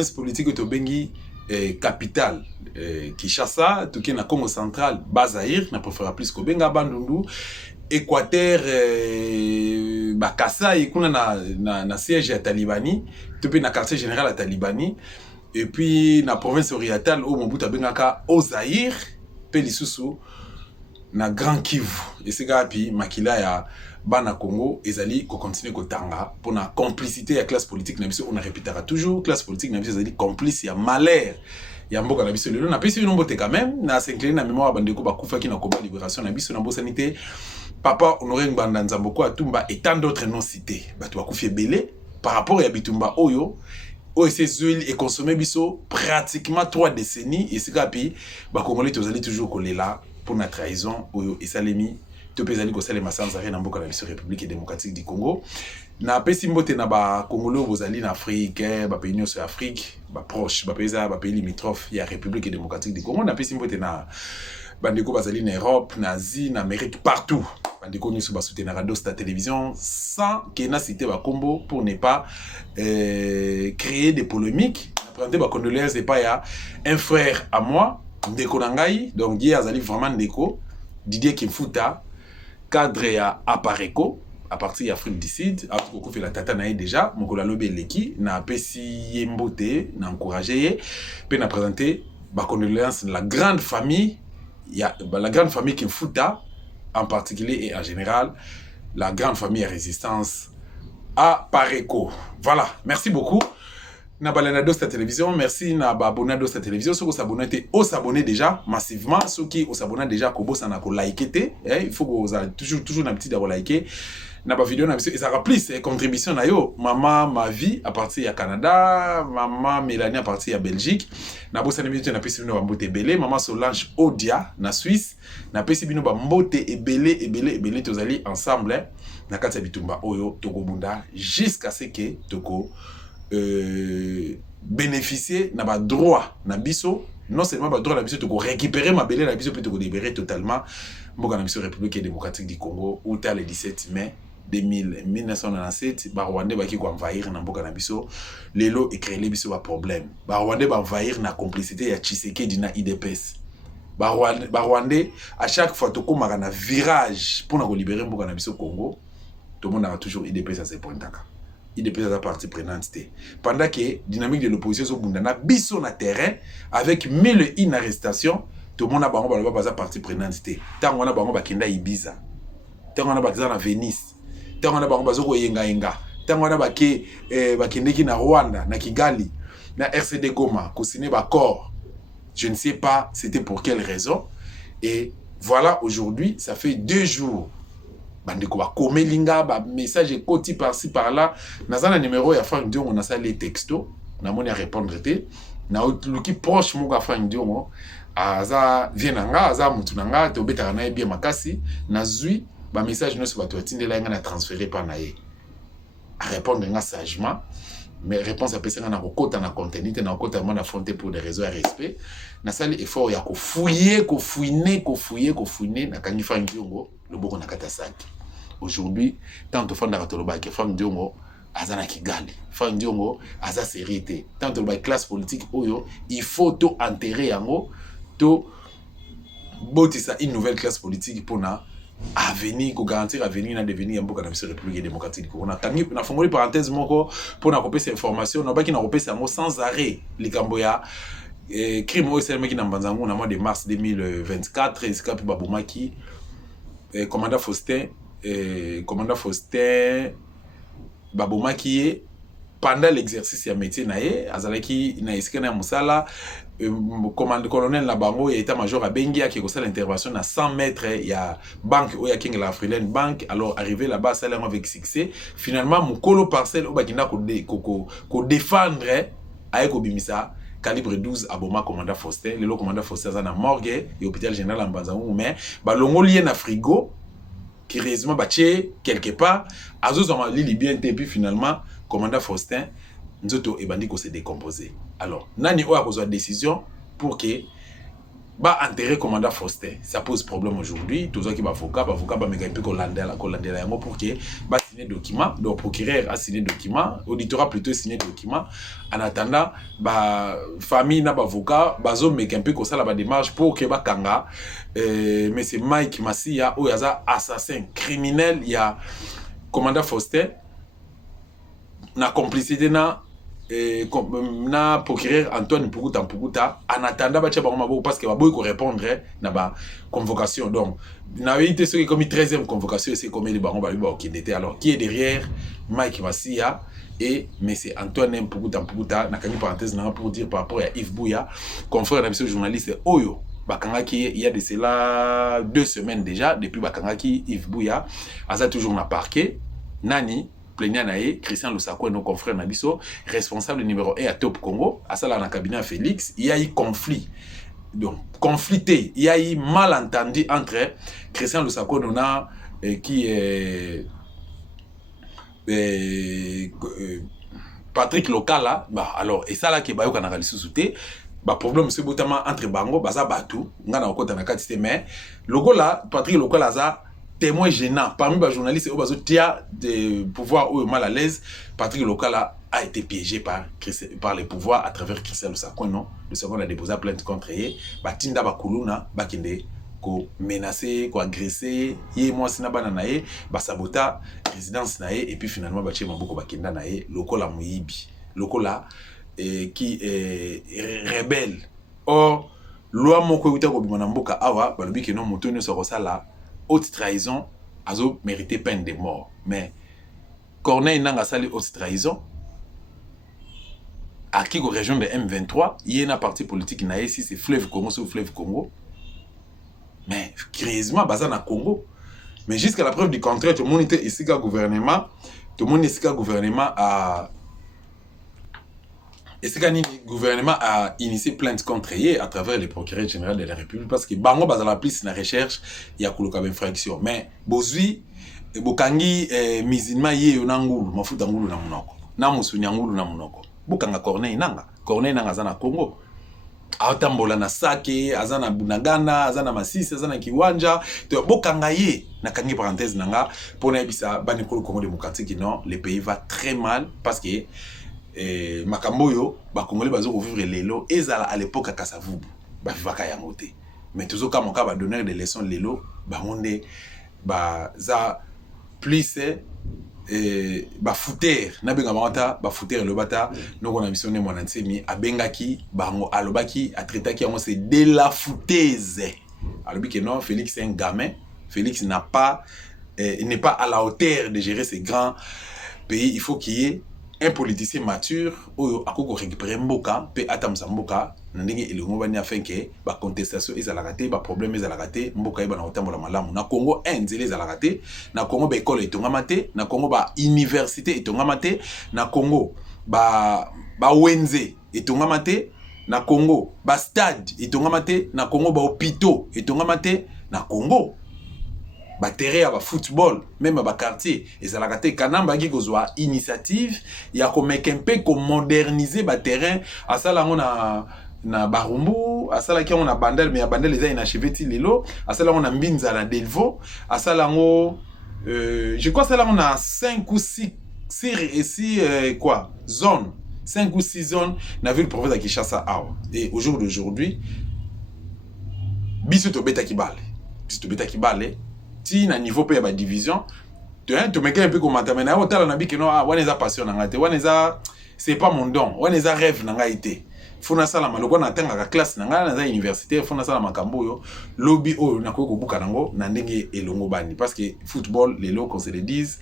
province politique to bengi capitale Kinshasa, tout qui na Congo central, Bazaïr, na préfère plus ko benga Bandundu, Équateur, Bakassa, et kuna na siège à Talibani, tout na quartier général à Talibani, et puis na province orientale au Mobutu bengaka Ozaïr, Pelisusu, na Grand Kivu, et c'est gapi makila ya Bana Congo, ezali ko continuer ko tanga pour na complicité ya classe politique na biso, on a répétera toujours classe politique na biso ezali complice ya malheur ya mboka na biso lelo na pesi no mbote quand même na s'incliner na mémoire bandeko bakufa ki na combat libération na biso na bosanité papa Honoré Ngbanda Nzamboko Atumba et tant d'autres non cités bato bakufi belé par rapport ya bitumba oyo ces huiles et consommer biso pratiquement 3 décennies et c'est gapi ba congolais tozali toujours kolela pour na trahison oyo esalemi to pezali ko salema sans arrêt na mboka na biso République démocratique du Congo na pesi mbote na ba congolais bozali na Afrique ba pays nyonso ya Afrique ba proche ba pays limitrophe ya République démocratique du Congo na pesi mbote na bandeko bazali na Europe na Asie na Amérique partout bandeko nyonso ba soutenir radio sta télévision sans que na citer ba combo pour ne pas créer des polémiques présenter ba condoléances et pas ya un frère à moi ndeko nangai donc Guy azali vraiment ndeko Didier Kimfuta cadre ya Apareko à partir d'Afrique du Sud, après qu'on fait la tata naïe déjà, mon collègue Lobeleki n'a pas si mboté, n'a encouragé, puis n'a présenté ma condoléance la grande famille, il y a la grande famille Kimfuta en particulier et en général la grande famille à résistance à Pareko. Voilà, merci beaucoup. Na balenado sta télévision, merci na abonnado sta télévision, ceux qui s'abonnent au s'abonner déjà massivement, ceux qui au s'abonnent déjà kobo ça na ko liker il faut que vous toujours na petit d'abord liker na ba vidéo na biso ça plus contribution na yo maman ma vie à partir ya Canada, maman Mélanie à partir ya Belgique, na bossa na minute na pesi bino ba mbote belé, maman Solange Odia na Suisse, na pesi bino ba mbote ebelé tozali ensemble na kati ya bitumba oyo tokobunda jusqu'à ce que toko bénéficier na ba droit na biso non seulement ba droit na biso to récupérer ma belé na biso peut to libérer totalement mboka na biso République démocratique du Congo ou le 17 mai 1997 ba Rwandais ba ki ko envahir na mboka na biso lelo et créer les biso ba problème ba Rwandais ba envahir na complicité ya Tshisekedi na IDPS ba Rwandais à chaque fois to komaka na virage pour na ko libérer mboka na biso Congo tout le monde a toujours IDPS à ce point là IDPS à partie prenante pendant que dynamique de l'opposition so bundana biso na terrain avec 1000 arrestations tout le monde a bango ba za partie prenante tant on a bango ba kenda Ibiza tant on a ba na Venice tant on a bango bazoko yenga tant on a ba ke ba kendeki na Rwanda na Kigali na RCD Goma ko signé ba corps je ne sais pas c'était pour quelle raison et voilà aujourd'hui ça fait 2 jours bandeko ba komelinga ba message ekoti par-ci par-là nazana numéro ya Frank Diongo na sali texto na moni a répondre te na luki proche mo Frank Diongo aza vienanga aza mutu nanga to betaka na bien makasi na zui ba message no so ba to tindela nga na transférer par na ye a répondre nga sagement mais réponse à personne na kokota na contenu te na kokota mo na fronté pour des raisons de respect na sali effort ya ko fouiller na kangi Frank Diongo le boko na katasaki aujourd'hui tant to fanda katoloba ke Frank Diongo azana Kigali Frank Diongo aza sérité tant to ba classe politique oyo il faut to enterrer yango to botisa une nouvelle classe politique pour na avenir ko garantir avenir na devenir ya mboka na biso République démocratique on a tangi na fongoli parenthèse moko pour na kopesa information na baki na kopesa yango sans arrêt likambo ya crime oyo esalemaki na Mbanzango na mois de mars 2024 esika pe babomaki commandant Faustin babomaki ye pendant l'exercice ya métier na ye azalaki na esika na musala colonel na bango ya état major abengi aki kosala intervention na 100 mètres ya banque oya kengela Afriland Bank alors arrivé là-bas ça avec succès finalement mukolo parcelle obakinda ko défendre ayeko bimisa calibre 12 aboma commandant Faustin le commandant Faustin za na morgue et hôpital général Mbanzango mais balongo lié na frigo qui réellement batché quelque part azozoma lili bien et puis finalement commandant Faustin nzoto ebandi ko se décomposer alors nani o a besoin de décision pour que ba enterrer commandant Faustin ça pose problème aujourd'hui tous ceux qui ba avocat ba mega pe ko landela yango pour que ba signé document, donc procureur a signé document, auditorat plutôt signé document. En attendant, famille n'a pas avocat, bazo mais un peu comme ça la démarche pour que kanga mais c'est Mike Massia ou yaza assassin criminel, il y a commandant Faustin na complicité na procureur Antoine Mpukuta en attendant parce que va répondre na ba convocation. Donc na été ce qui commis 13e convocation, c'est comme les barons qui était alors qui est derrière Mike Massia et mais c'est Antoine Mpukuta na kani parenthèse na pour dire par rapport à Yves Bouya, confrère d'un journaliste Oyo Bakangaki, il y a de cela 2 semaines déjà depuis Bakangaki Yves Bouya asa toujours na parquet nani Christian Lusako et nos confrères Nabiso, responsable numéro 1 à Top Congo, à ça là dans le cabinet Félix, il y a eu conflit. Donc, conflicté, il y a eu malentendu entre Christian Lusako Nona qui est Patrick Local là, alors, et ça là qui est Bayo Kanakali Sousouté, problème c'est notamment entre Bango, Baza Batou, Ngana Okota Nakati, mais logo là, Patrick Local là, témoin gênant. Parmi les journalistes, de pouvoir ou mal à l'aise, Patrick Local a été piégé par les pouvoirs à travers Christian Lusako. Le second a déposé plainte contre lui. Tinda Bakuluna, Bakinde, ko menacé, ko agressé, yé moi sinaba nae, sabota résidence nae et puis finalement baché maboko bakinda nae, lokola muibi. Lokola qui est rebelle. Or loi moko uta ko bimana mboka awa, balobi ke non moto ne soro sala haute trahison, azo mérité peine de mort. Mais Corneille Nanga sali haute trahison, à qui région de M23, il y a une partie politique na ici c'est fleuve Congo sur fleuve Congo. Mais curieusement basé na Congo. Mais jusqu'à la preuve du contraire, tout le monde était ici qu'à gouvernement, tout le monde ici qu'à gouvernement a et c'est quand le gouvernement a initié plainte contre lui à travers le procureur général de la République parce que bango basa la police na recherche il y a kuluka infraction mais bozui bokangi musulman ye yonangulu mafuta ngulu na munoko na musunya ngulu na munoko bokanga Corneille nanga zana Congo atambola na Sake azana Bunagana azana Masisi azana Kiwanja to bokanga ye na kangi parenthèse nanga pour na bisa bani Congo démocratique non le pays va très mal parce que Makamboyo, Congolais bazo vivre lelo, ezala à l'époque à Kasavubu, vivaka yangote. Mais toujours quand mon cas va donner des leçons lelo, onde za plus fouter, na benga banta, fouter le bata, nous on a missionné mon ansemi, a bengaki, bango alobaki, a traitaki on c'est de la foutaise. Alobi que non, Félix est un gamin, Félix n'a pas, il n'est pas à la hauteur de gérer ces grands pays, il faut qu'il y ait un politicien mature oyo akoko récupérer mboka pe atamsa mboka ndenge elongo bani afin que ba contestation ezala raté ba problème ezala raté mboka yeba na otambola malamu na Congo nzele ezala raté na Congo ba école etongama te na Congo ba université etongama te na Congo ba wenze etongama te na Congo ba stade etongama te na Congo ba hôpitaux etongama te na Congo terrain à football, même à quartier. Et ça l'a raté. Kanamba qui kozwa initiative, il y a comme un peu comme moderniser terrain. À ça là on a na Barumbu, à ça là qui on a Bandel, mais à Bandel les a inachevé Tilelo. À ça là on a Mbinza na Delvaux. À ça là on je crois ça là on a 5 ou 6 quoi zones, 5 ou 6 zones na ville province de Kinshasa. Et au jour d'aujourd'hui, biso to beta kibale. Si na niveau pe ya division tu mets un peu comme matamena otala na biki no waneza passion na ngate waneza c'est pas mon don waneza rêve na ngaité funa sala maloko na tanga ka classe na ngana za université funa sala makambo yo lobby o na ko buka nango na ndenge elongo bani parce que football les locaux se le disent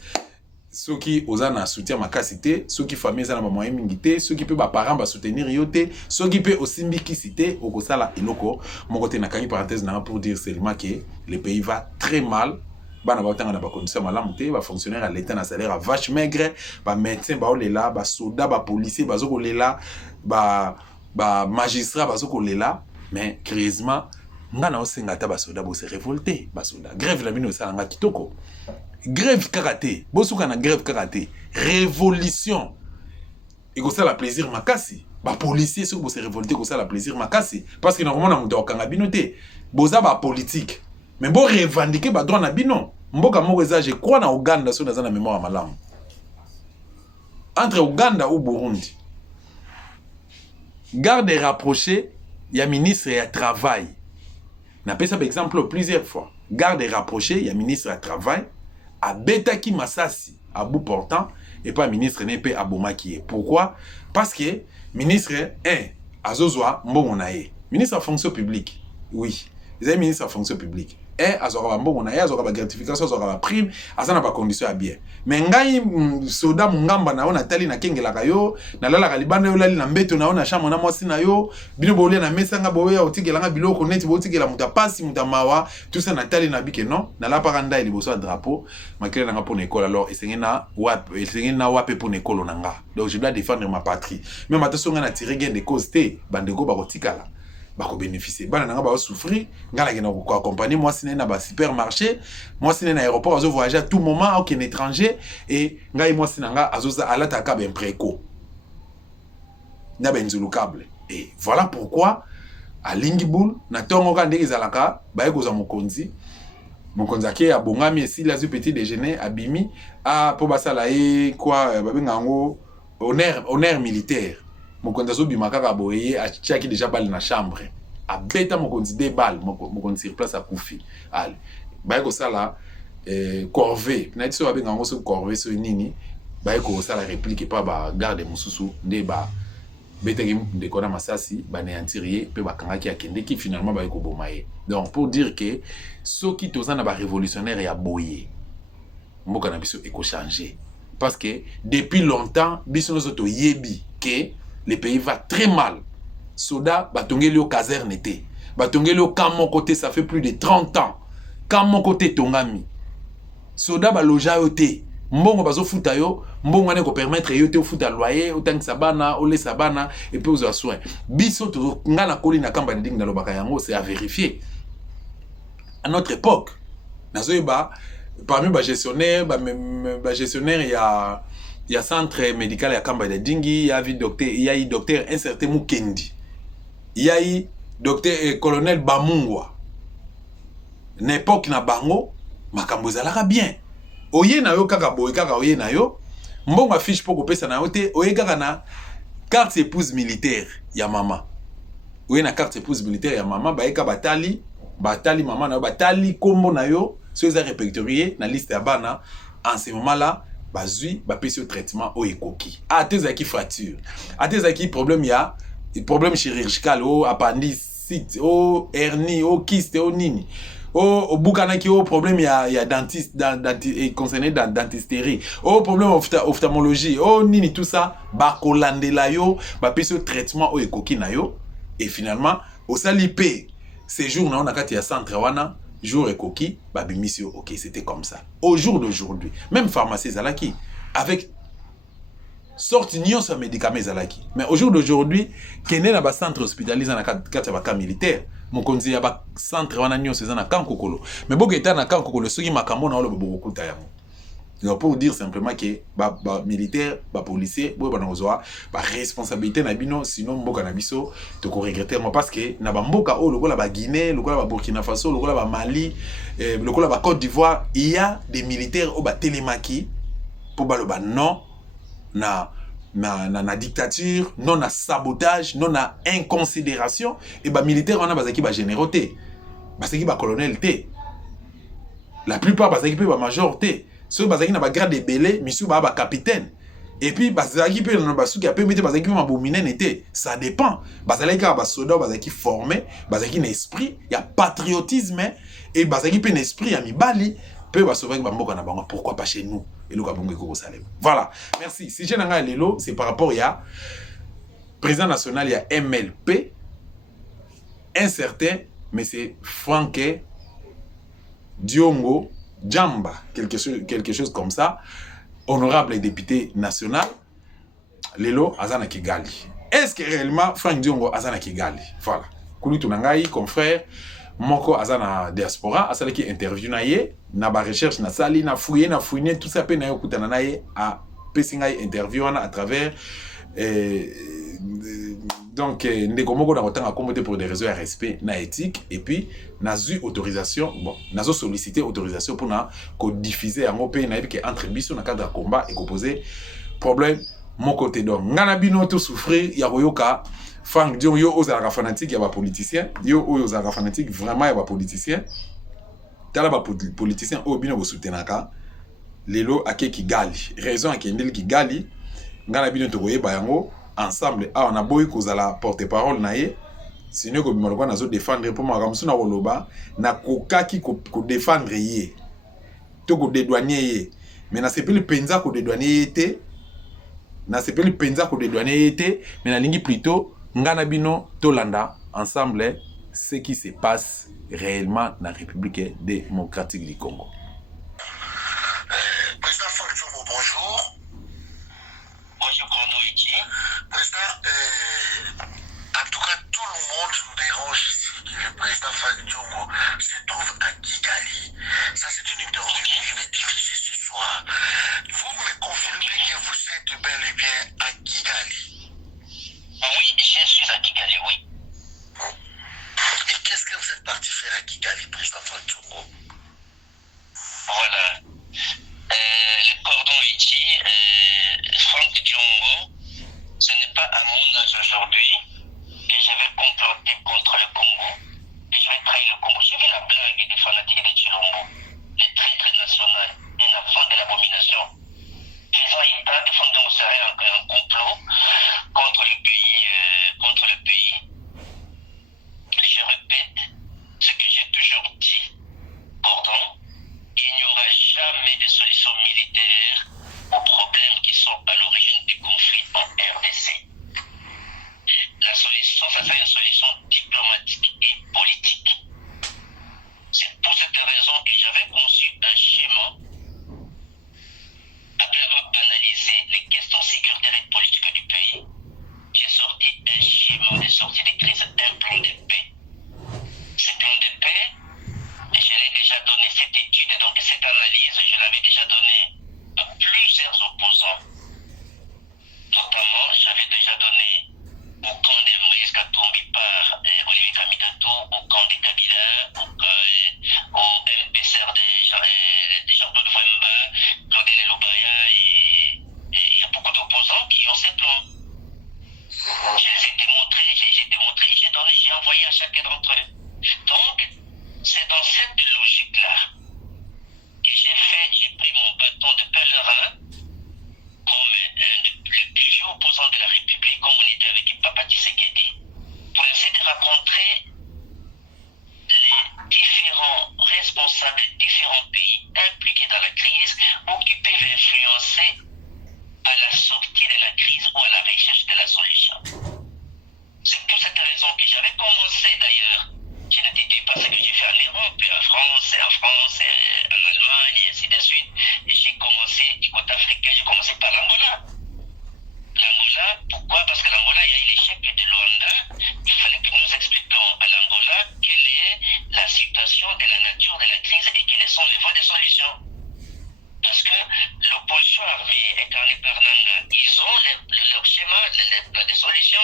ceux qui osana soutien makasité ceux qui famille ça na ba moyen mingité ceux qui peut ba parents ba soutenir yoté ceux qui peut aussi mbikisité okosala eloko mon côté na kangi parenthèse na pour dire seulement que le pays va très mal bana ba tanga na ba condition malamu te ba fonctionnaire à l'état na salaire à vache maigre ba médecin ba olela ba soldat ba policier ba zoko lela ba magistrat ba zoko lela mais curieusement ngana osenga ta ba soldat bo se révolter ba soldat grève la bino sala nga kitoko grève karaté bosuka na grève karaté révolution et ça la plaisir makasi ba policier ceux qui se révolter ça la plaisir makasi parce que normalement na muto kanga binoté boza ba politique mais bon revendiquer ba droit na bino mboka moko eza je crois na Uganda so naza na mémoire malamu entre Uganda ou Burundi garde rapproché ya ministre ya travail na pesa par exemple plusieurs fois garde rapproché ya ministre ya travail abetaki masasi à bout portant et pas ministre n'est pas abomaki. Pourquoi? Parce que ministre azozwa mbongo na ye ministre à fonction publique oui les ministres à fonction publique azora mbongo na ye azora gratification azora prime azana ba condition ya bien mais ngai soda mungamba na ona tali na kengela kayo na lala kalibanda yo lali na mbeto na ona chambre na mwasi na yo bino bolia na mesa nga boya otikela nga biloko neti botikela muta pasi muta mawa tout ça na tali na bike non na la paranda ili boso drapeau makele na nga pour école alors esengena wape pour école na nga donc je dois défendre ma patrie même attention nga na tirer gain de cause té bandeko ba kotikala bako bénéficier bana nanga ba souffrir ngala kena ko accompagner moi siné na ba supermarché moi siné na aéroport azo voyager à tout moment au ken étranger et ngai moi sinanga azoza alata ka ben préco na benzulu câble et voilà pourquoi à Lingibul na tongo ka ndeki zalaka ba ekoza mokonzi ake abongami esi la petit déjeuner abimi a po basala e quoi ba bengango honneur militaire mokonzi azobimaka kaka boye atiaki déjà balle na chambre abeta mokonzi de balle mokonzi sur place akufi ale baye kosala corvée na tiso abenga ngo so corvée so nini baye kosala réplique pa ba garde mususu nde ba betaki ndeko na masasi banéantirie pe bakangaki akende ki finalement baye koboma ye donc pour dire que soki tozana ba révolutionnaire ya boye mboka na biso eko changer parce que depuis longtemps biso nozo to yebi que le pays va très mal. Soda, batongeli au caserne été. Batongeli au camp mon côté, ça fait plus de 30 ans. Camp mon côté tongami. Soda ba loja yote. Mbongo bazo futa yo, mbongo ane ko permettre yote au futa loyer, au tank sabana, au le sabana et puis aux soins. Biso to ngana koli na kamba ding na lobaka yango, c'est à vérifier. À notre époque, nazoeba parmi ba gestionnaire, il y a centre médical à Kamba de Dingi, il y a eu docteur incertain Mukendi. Il y a eu docteur colonel Bamungwa. N'époque na bango, makambo zalaka bien. Oye na yo kaka boy kaka oye na yo, mbongo affiche poko pesa na yote, oye kaka na carte épouse militaire ya mama. Oye na carte épouse militaire ya mama, ba eka batali mama na yo, batali kombo na yo, so za répertorié na liste ya bana en ce moment là. Bazui ba pesi au traitement au ekoki atezaki fracture atezaki problème ya problème chirurgical au appendicite au hernie au kyste au nini au bukanaki au problème ya dentiste concerné dans dentisterie au problème ophtalmologie au nini tout ça ba kolandela yo ba pesi au traitement au ekoki na yo et finalement au salipe séjour na on akati ya centre wana jour et coquille, babimisio, ok, c'était comme ça. Au jour d'aujourd'hui, même pharmacie Zalaki, avec sorte nion sur médicaments Zalaki. Mais au jour d'aujourd'hui, kene na ba centre hospitalisé na kati ba militaire, mon konzi ya ba centre wana nion sezana kankokolo. Mais bogo eta na kankokolo soki makambo na olo bobo kuta ya mo. Donc pour dire simplement que ba militaire, ba policier, bo ba nozoa, ba responsabilité na bino sinon mboka na biso to ko regretter moi parce que na ba mboka o lokola ba Guinée, lokola ba Burkina Faso, lokola ba Mali, lokola ba Côte d'Ivoire, il y a des militaires au ba télémaki pour ba lo ba non na dictature, non na sabotage, non na inconsidération et ba militaire on a bazaki ba générauté. Bazaki ba colonel té. La plupart bazaki pe ba major té. So bazaki na ba grade de belé, misu ba capitaine. Et puis bazaki pe na basuki a pe mete bazaki ma bominen été. Ça dépend. Bazaki ka ba soda bazaki formé, bazaki na esprit, il y a patriotisme et bazaki pe na esprit ya mibali pe ba sauver ba mboka na bango pourquoi pas chez nous et le kabongo ko salem. Voilà. Merci. Si j'ai nanga lelo, c'est par rapport ya président national ya MLP incertain mais c'est Franke Diongo Djamba, quelque chose comme ça, honorable député national, Lelo Azana Kigali. Est-ce que réellement Frank Diongo Azana Kigali? Voilà. Kouli Tunangai, confrère, Moko Azana diaspora, Azana qui interview naye, na ba recherche na sali, na fouillé, tout ça pe na yo kutana naye a Pessingai interview à travers Donc, ndeko moko na kotanga communauté pour des raisons de respect, na éthique, et puis, n'a eu autorisation, bon, n'a sollicité autorisation pour na diffuser en OP, na que entre biso na cadre de combat et poser problème mon côté. Donc, ngana bino to souffrir, ya koyoka, Frank Dion yo ozalaka fanatique ya ba politicien, yo ozalaka fanatique vraiment ya ba politicien. Tala ba politicien o bino bo soutenaka, lelo ake Kigali, raison ake ndel Kigali, ngana bino to koyeba yango. Ensemble, on a beau kozala porte-parole naie, sinon ko bimalo na zo défendre pour ma ramsuna woloba na kokaki ko défendre yé. To ko dédouaner yé. Mais na sepeli penza ko dédouaner yé. Na sepeli penza ko dédouaner yé, mais na lingi plutôt ngana bino tolanda ensemble ce qui se passe réellement dans la République démocratique du Congo. Président Frank Diongo, bonjour. Bonjour, Président, en tout cas, tout le monde nous dérange ici que le président Frank Diongo se trouve à Kigali. Ça, c'est une interview que je vais diffuser ce soir. Vous me confirmez que vous êtes bel et bien à Kigali? Oui, je suis à Kigali, oui. Et qu'est-ce que vous êtes parti faire à Kigali, président Frank Diongo? Voilà. Le cordon ici, Frank Diongo, ce n'est pas à mon âge aujourd'hui que je vais comploter contre le Congo, que je vais trahir le Congo. J'ai vu la blague des fanatiques de Chilombo, les traîtres nationaux, les enfants de l'abomination, faisant état de fonder mon serait un complot contre le pays. Je répète ce que j'ai toujours dit. Pardon, il n'y aura jamais de solution militaire aux problèmes qui sont à l'origine du conflit en RDC. La solution, ça serait une solution diplomatique et politique. C'est pour cette raison que j'avais conçu un schéma. Après avoir analysé les questions sécuritaires et politiques du pays, j'ai sorti un schéma de sortie de crise, un plan de paix. Ce plan de paix, je l'ai déjà donné, cette étude, donc cette analyse, je l'avais déjà donnée à plusieurs opposants. Notamment, j'avais déjà donné au camp de Moïse Katumbi par Olivier Kamikato, au camp de Kabila, au MPCR de Jean-Claude Wemba, Claudel Lobaya, et il y a beaucoup d'opposants qui ont ces plans. Je les ai démontrés, j'ai envoyé à chacun d'entre eux. Donc, c'est dans cette logique-là que j'ai pris mon bâton de pèlerin comme le plus vieux opposant de la République, comme on était avec Papa Tshisekedi, pour essayer de rencontrer les différents responsables des différents pays impliqués dans la crise ou qui peuvent influencer à la sortie de la crise ou à la recherche de la solution. C'est pour cette raison que j'avais commencé d'ailleurs. Je ne dis pas ce que j'ai fait en Europe, en France, en Allemagne, et ainsi de suite. Et j'ai commencé du côté africain, j'ai commencé par l'Angola. L'Angola, pourquoi? Parce que l'Angola, il y a eu l'échec de Luanda. Il fallait que nous expliquions à l'Angola quelle est la situation de la nature de la crise et quelles sont les voies de solution. Parce que l'opposition armée incarnée par Nanga, ils ont leur schéma, les plans de solution.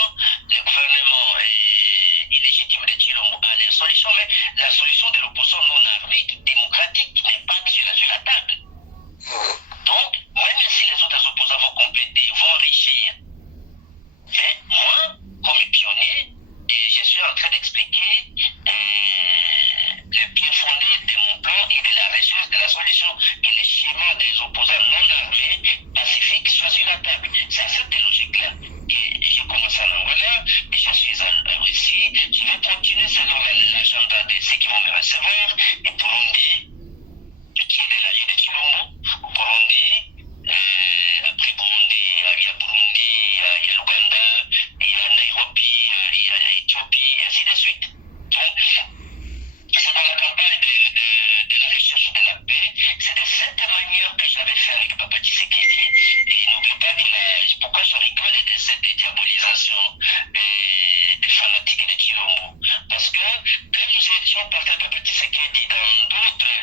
Le gouvernement illégitime de Chilombo a les solutions, mais la solution de l'opposition non armée, démocratique, n'est pas sur la table. Donc, même si les autres opposants vont compléter, vont enrichir, mais moi, comme pionnier, je suis en train d'expliquer le bien fondé de mon plan et de la recherche de la solution, que les schémas des opposants non armés, pacifiques, soient sur la table. C'est à cette logique-là que j'ai commencé en Angola, et je suis en Russie. Je vais continuer selon l'agenda de ceux qui vont me recevoir, et Burundi, qui est de la ville de Chilombo, Burundi, après Burundi, il y a Burundi, il y a l'Ouganda, il y a Nairobi, il y a Éthiopie, et ainsi de suite. Donc, c'est dans la campagne de la recherche de la paix. C'est de cette manière que j'avais fait avec Papa Tshisekedi. Et n'oublie pas pourquoi je rigole de cette diabolisation des fanatiques de Chilombo. Parce que, comme nous étions partis avec Papa Tshisekedi dans d'autres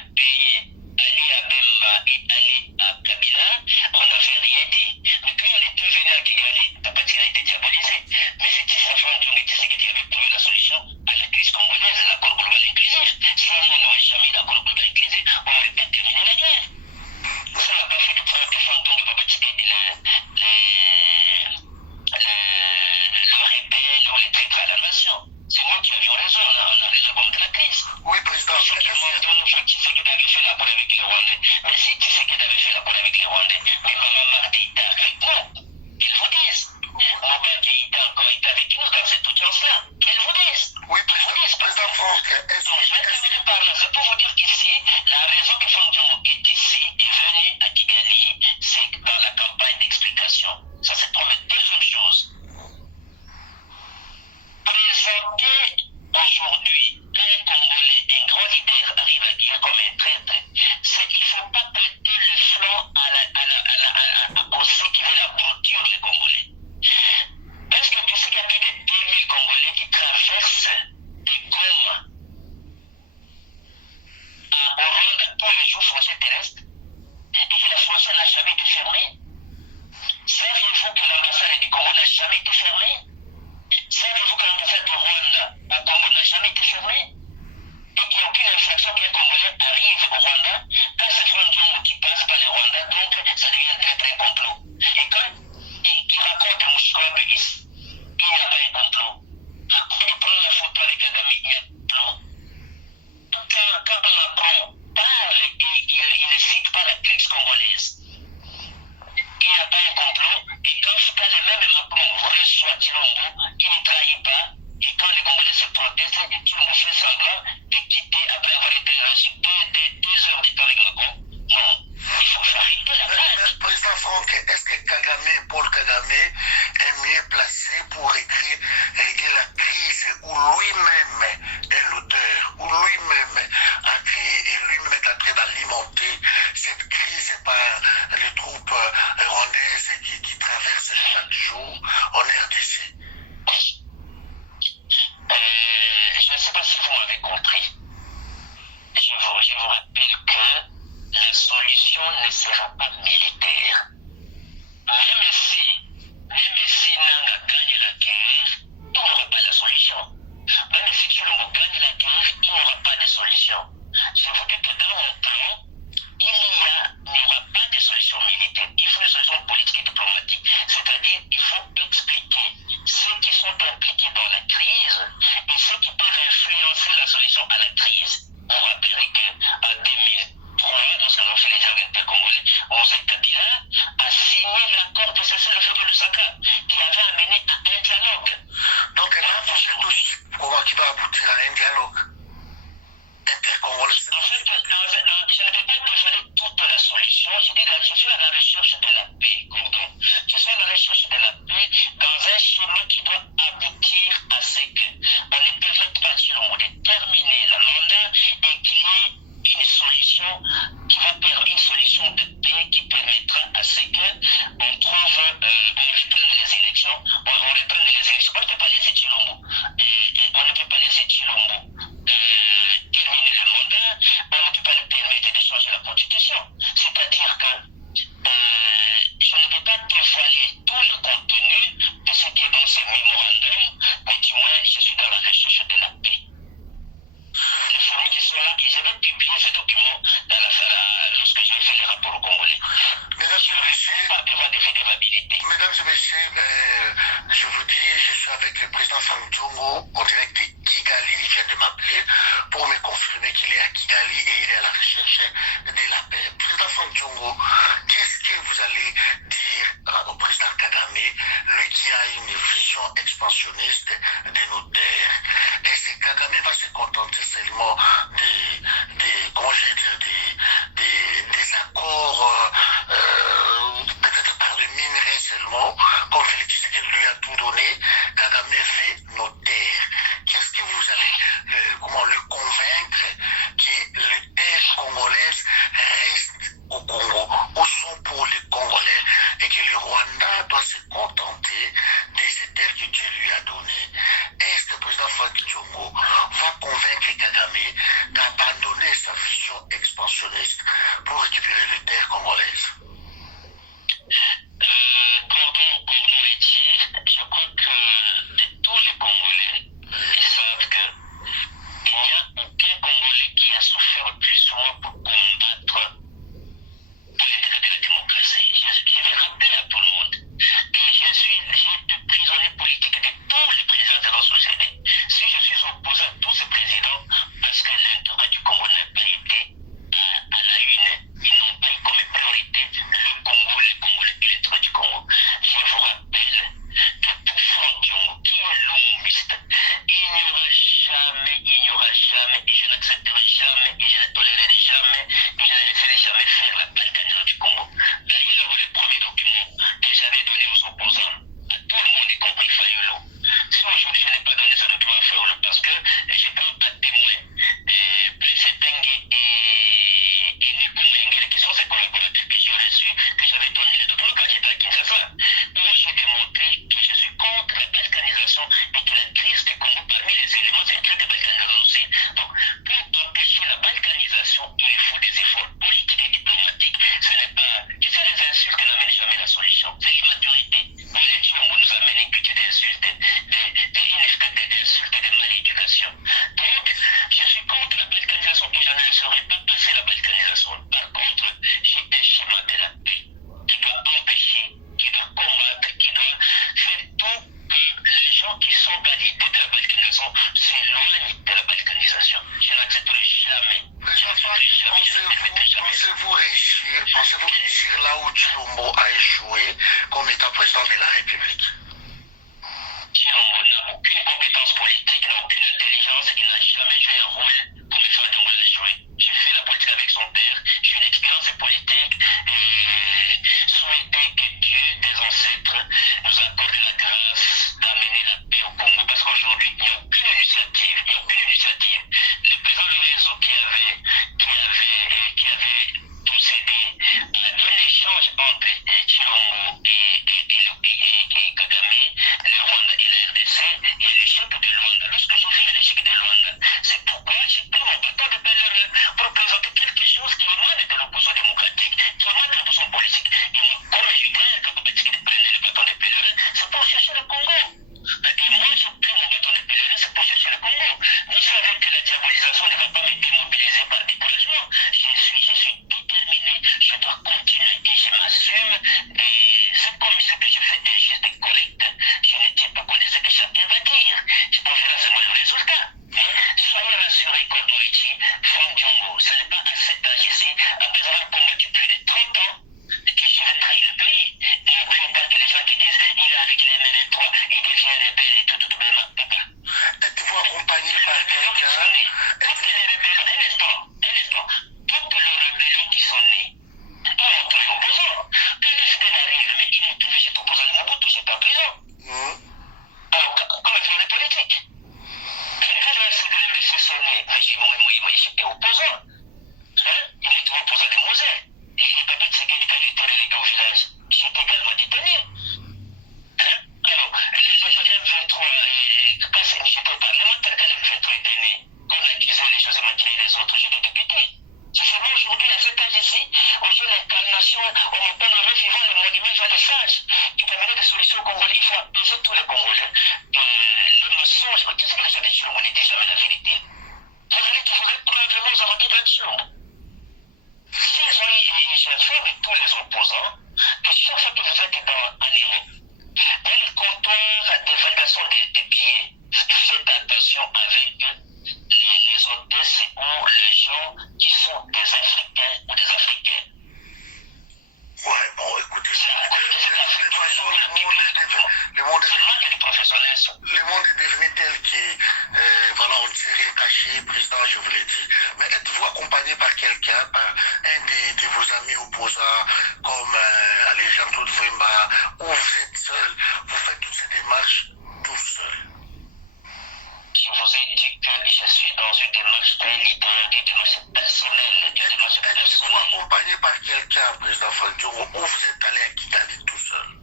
l'ambassade n'a jamais été fermée? Saviez-vous que l'ambassade du Congo n'a jamais été fermée? Saviez-vous que l'ambassade du Rwanda au Congo n'a jamais été fermée? Et qu'il n'y a aucune infraction qu'un Congolais arrive au Rwanda, quand c'est Franck Diongo qui passe par le Rwanda, donc ça devient très très complot. Et quand il raconte Mouchkov ici, il n'y a pas un complot. Quand il prend la photo avec Kagame, il y a un complot. Quand Macron parle, il ne cite pas la crise congolaise. Il n'y a pas un complot. Et quand le même Macron reçoit Chilombo, il ne trahit pas. Et quand les Congolais se protestent, Chilombo fait semblant de quitter après avoir été reçu 2 heures de temps avec Macron. Non, il faut arrêter la blague. Président Franck, est-ce que Paul Kagame est mieux placé pour régler la crise où lui-même est l'auteur, où lui-même a créé et lui-même est en train d'alimenter cette crise par les troupes rwandaises qui traversent chaque jour en RDC? Je ne sais pas si vous m'avez compris. Je vous rappelle que la solution ne sera pas militaire. Même si Nanga gagne la guerre, il n'y aura pas de solution. Même si Chilombo gagne la guerre, il n'y aura pas de solution. Je vous dis que dans mon plan, il n'y aura pas de solution militaire. Il faut une solution politique et diplomatique. C'est-à-dire, il faut expliquer ceux qui sont impliqués dans la crise et ceux qui peuvent influencer la solution à la crise. On rappellerait qu'en 2003, lorsqu'on a fait les dialogues intercongolais, Mosé Kabila a signé l'accord de cessez-le-feu de Lusaka, qui avait amené à un dialogue. Donc là, vous savez tous comment qui va aboutir à un dialogue intercongolais. En fait, je ne vais pas dévoiler toute la solution. Je suis à la recherche de la paix, Gordon. Je suis à la recherche de la paix dans un schéma qui doit aboutir à ce qu'on ne permette pas Chilombo de terminer le mandat et qu'il y ait une solution qui va permettre une solution de paix qui permettra à ce qu'on trouve, on reprenne les élections, on reprenne les élections. On ne peut pas laisser Chilombo, on ne peut pas laisser Chilombo terminer le mandat, on ne peut pas lui permettre de changer la constitution. C'est-à-dire que je ne peux pas dévoiler tout le contenu de ce qui est dans ce mémorandum, mais du moins je suis dans la recherche de la paix. Les fourmis qui sont là, je vais publier ce document lorsque je vais faire les rapports au Congolais. Mesdames et messieurs, pas devoir de redevabilité. Mesdames et messieurs, je vous dis, je suis avec le président Franck Diongo en direct de Kigali. Il vient de m'appeler pour me confirmer qu'il est à Kigali et il est à la recherche de la paix. Président Franck Diongo, qu'est-ce que vous allez dire au président Kagame, lui qui a une vision expansionniste de nos terres? Est-ce que Kagame va se contenter seulement des accords peut-être par le minerai seulement, comme Félix Tshisekedi lui a tout donné? Kagame veut nos terres. Qu'est-ce que vous allez comment le convaincre que les terres congolaises restent au Congo, ou sont pour les Congolais, et que le Rwanda doit se contenter de ces terres que Dieu lui a données? Est-ce que le président Franck Diongo va convaincre Kagame d'abandonner sa vision expansionniste pour récupérer les terres congolaises? Gordon Etier, je crois que de tous les Congolais, ils savent qu'il n'y a aucun Congolais qui a souffert plus souvent pour combattre pour l'intérêt de la démocratie. Je vais rappeler à tout le monde que j'ai été prisonnier politique de tous les présidents de notre société. Si je suis opposé à tous ces présidents, parce que l'intérêt du Congo n'a pas été à la une, ils n'ont pas eu comme priorité le Congo, les Congolais et l'intérêt du Congo. Je vous rappelle que pour Franck Diongo, qui est l'hommiste, il n'y aura jamais, et je n'accepterai jamais, et je ne tolérerai jamais, et je ne laisserai jamais faire la balkanisation du Congo. D'ailleurs, le premier document que j'avais donné aux opposants, à tout le monde, y compris Fayolo, si aujourd'hui je n'ai pas donné ce document à Fayolo, parce que je prends pas témoin, Brice Tengue et Nico Mengele, qui sont ses collaborateurs que j'ai reçus, que j'avais donné le document quand j'étais à Kinshasa, où j'ai démontré que je suis contre la balkanisation et que la crise du Congo, parmi les éléments, c'est une crise de balkanisation aussi. Donc, pour empêcher la balkanisation, il faut des efforts politiques et diplomatiques pensez-vous réussir là où Tshilombo a échoué comme étant président de la République? Tshilombo n'a aucune compétence politique, n'a aucune intelligence et n'a jamais joué un rôle comme Fadjongo l'a joué. J'ai fait la politique avec son père, j'ai une expérience politique et souhaiter que Dieu, des ancêtres, nous accorde la grâce d'amener la paix au Congo parce qu'aujourd'hui, il n'y a aucune initiative, Le président Lorenzo qui avait procédé à un échange entre Tshilombo et Kagame, le Rwanda et la RDC, et l'échec de Luanda. Lorsque j'ai vu l'échec de Luanda, c'est pourquoi j'ai pris mon bâton de pèlerin pour présenter quelque chose qui émane de l'opposition démocratique, qui émane de l'opposition politique. Et moi, comme Judée, capable de prendre le bâton de pèlerin, c'est pour chercher le Congo. Et moi, j'ai pris mon bâton de pèlerin, c'est pour chercher le Congo. Vous savez que la diabolisation ne va pas me démobiliser par découragement. Je suis déterminé, je dois continuer et je m'assume. Et c'est comme ce que je fais un geste correct. Je ne tiens pas compte de ce que chacun va dire. Je préfère seulement le résultat. Soyez rassurés, Kordorichi, Franck Diongo, ce n'est pas à cet âge ici, après avoir combattu plus de 30 ans, que je vais trahir le pays. N'oublions pas que les gens qui disent il a avec les M23, il devient rebelle et tout, papa. Êtes-vous accompagné par quelqu'un? Toutes les rébellions, un instant, toutes les rébellions qui sont nées, ils m'ont trouvé opposant. Quand le FDL arrive, mais ils m'ont trouvé, j'étais opposant à Mobutu, j'étais en prison. Alors, comme violé politique. Quand le FDL me fait sonner, j'étais opposant. Ils m'ont trouvé opposant de Moselle. Et Babet Tshisekedi, quand j'étais relégué au village, j'étais également détenu. Alors, le M23, quand j'étais parlementaire, quand le M23 était né, quand on accusait les José Makila et les autres, j'étais député. C'est seulement aujourd'hui, à cet âge ici, au jour de l'incarnation, on m'appelle le vivant, le monument Jean les sages, qui peut amener des solutions au Congolais. Il faut apaiser tous les Congolais. Le mensonge, qu'est-ce que les gens de Tshilombo ne disent jamais la vérité? Vous allez probablement aux avantages de Tshilombo. Si j'informe tous les opposants que chaque fois que vous êtes en Europe, dans le comptoir de validation des billets, faites attention avec les hôtesses ou les gens qui sont des Africains ou des Africains. Ouais, bon, écoutez, de toute façon, le monde est devenu tel que, voilà, on ne sait rien cacher, président, je vous l'ai dit. Mais êtes-vous accompagné par quelqu'un, par un de vos amis opposants, comme Jean-Claude Vemba, ou vous êtes seul, vous faites toutes ces démarches tout seul? Je vous ai dit que je suis dans une démarche d'un leader, une démarche personnelle. Êtes-vous accompagné par quelqu'un, président Fadjongo, ou vous êtes allé à Kigali tout seul?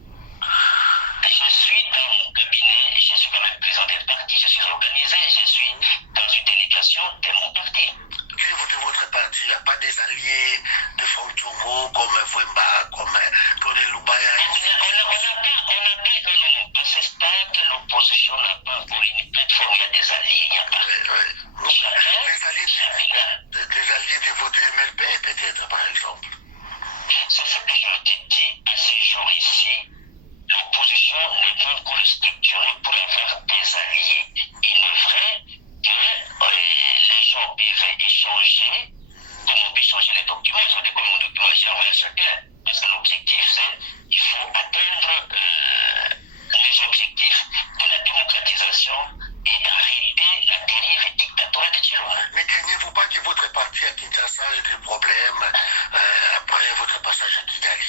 Je suis dans mon cabinet, je suis quand même président d'un parti, je suis organisé, je suis dans une délégation de mon parti. Que vous de votre parti? Il n'y a pas des alliés de Fadjongo comme Vemba, comme Claude Lubaya? À ce stade, l'opposition n'a pas encore une plateforme, il y a des alliés, il n'y a pas. Les alliés de votre MLP, peut-être, par exemple. C'est ce que je t'ai dit à ce jour ici. L'opposition n'est pas encore structurée pour avoir des alliés. Il est vrai que les gens peuvent échanger, comme on peut changer les documents. Je dis comme mon document, j'ai envoyé à chacun. Parce que l'objectif, c'est qu'il faut atteindre les objectifs de la démocratisation et d'arrêter la dérive dictatoriale de Tshilombo. Mais craignez-vous pas que votre parti à Kinshasa ait des problèmes après votre passage à Kigali?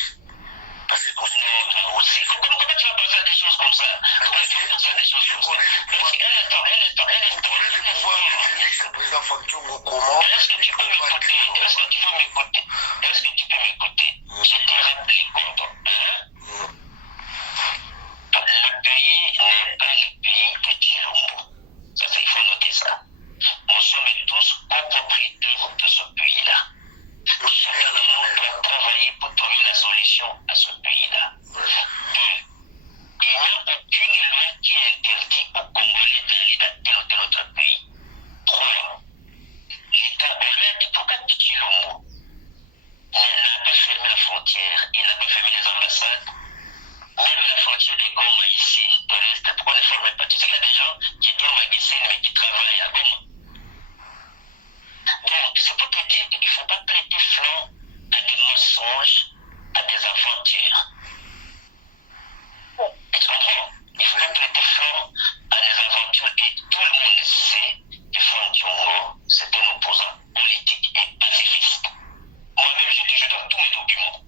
Parce que non, aussi. Comment tu vas passer à des choses comme ça? Comment tu vas passer à des choses comme ça? Vous connaissez le pouvoir de Félix, le président Fadjongo, comment? Est-ce que tu peux m'écouter? Je t'ai rappelé Gordon. Le pays n'est pas le pays de Tshilombo. Ça, il faut noter ça. Nous sommes tous copropriétaires de ce pays-là. Chacun de nous doit travailler pour trouver la solution à ce pays-là. 2. Il n'y a aucune loi qui interdit aux Congolais d'aller dans tel ou tel autre pays. 3. L'État honnête, pourquoi Tshilombo n'a pas fermé la frontière, il n'a pas fermé les ambassades, même la frontière de Goma ici, terrestre, pourquoi ne ferme pas? Tu sais qu'il y a des gens qui dorment à Gisenyi mais qui travaillent à Goma. Donc, c'est pour te dire qu'il ne faut pas prêter flanc à des mensonges, à des aventures. Tu comprends? Il faut pas prêter flanc à des aventures et tout le monde sait que Franck Diongo, c'est un opposant politique et pacifiste. Moi-même, j'ai toujours dans tous mes documents,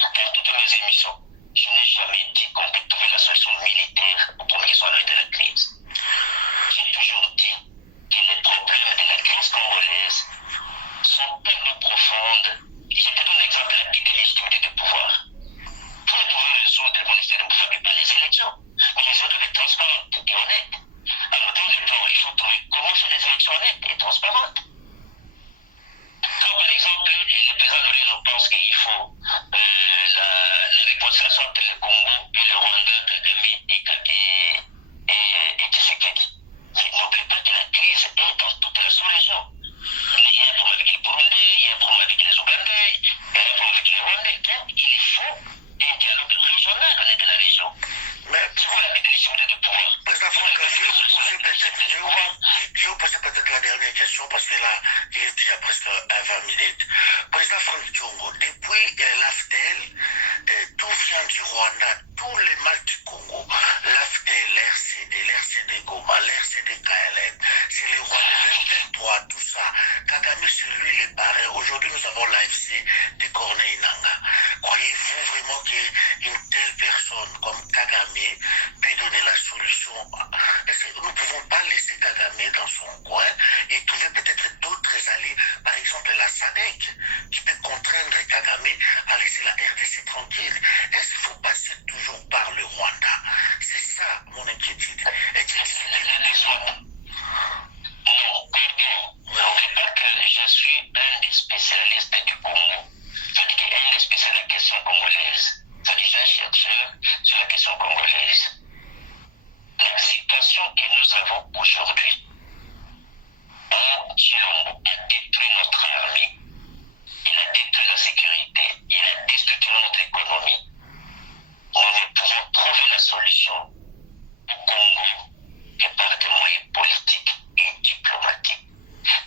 dans toutes mes émissions, je n'ai jamais dit qu'on peut trouver la solution militaire au premier qui soit arrivé de la crise. J'ai toujours dit que les problèmes de la crise congolaise sont tellement profondes. Je te donne un exemple rapide de légitimité du pouvoir. Vous ne pouvez résoudre le ministère du pouvoir par les élections, mais les élections doivent être transparentes et honnêtes. Alors, dans le plan, il faut trouver comment faire des élections honnêtes et transparentes. Quand, par exemple, le président de l'État pense qu'il faut la réconciliation entre le Congo et le Rwanda, Kagame et Tshisekedi. Mais n'oubliez pas que la crise est dans toute la sous-région. Il y a un problème avec les Burundais, il y a un problème avec les Ougandais, il y a un problème avec les Rwandais. Donc, il faut un dialogue régional au niveau de la région. Mais Pour la légitimité du pouvoir. Président Franck, je vais vous poser peut-être la dernière question parce que là, il est déjà presque à 20 minutes. Président Franck Diongo, depuis l'AFDEL, tout vient du Rwanda, tous les mal du Congo, l'AFDEL, l'RCD Goma, l'RCD KLN, c'est les Rwandais, M23, tout ça. Kagame, c'est lui les barrés. Aujourd'hui, nous avons l'AFC de Corneille Nanga. Croyez-vous vraiment qu'une telle personne comme Kagame peut donner la solution? Nous ne pouvons pas laisser Kagame dans son coin et trouver peut-être d'autres alliés, par exemple la SADC, qui peut contraindre Kagame à laisser la RDC tranquille. Est-ce qu'il faut passer toujours par le Rwanda? C'est ça mon inquiétude. Non, pardon. N'oubliez pas que je suis un des spécialistes du Congo. C'est-à-dire un des spécialistes de la question congolaise. C'est-à-dire un chercheur sur la question congolaise. La situation que nous avons aujourd'hui, Chilombo a détruit notre armée, il a détruit la sécurité, il a déstructuré notre économie. Nous ne pouvons trouver la solution au Congo que par des moyens politiques et diplomatiques.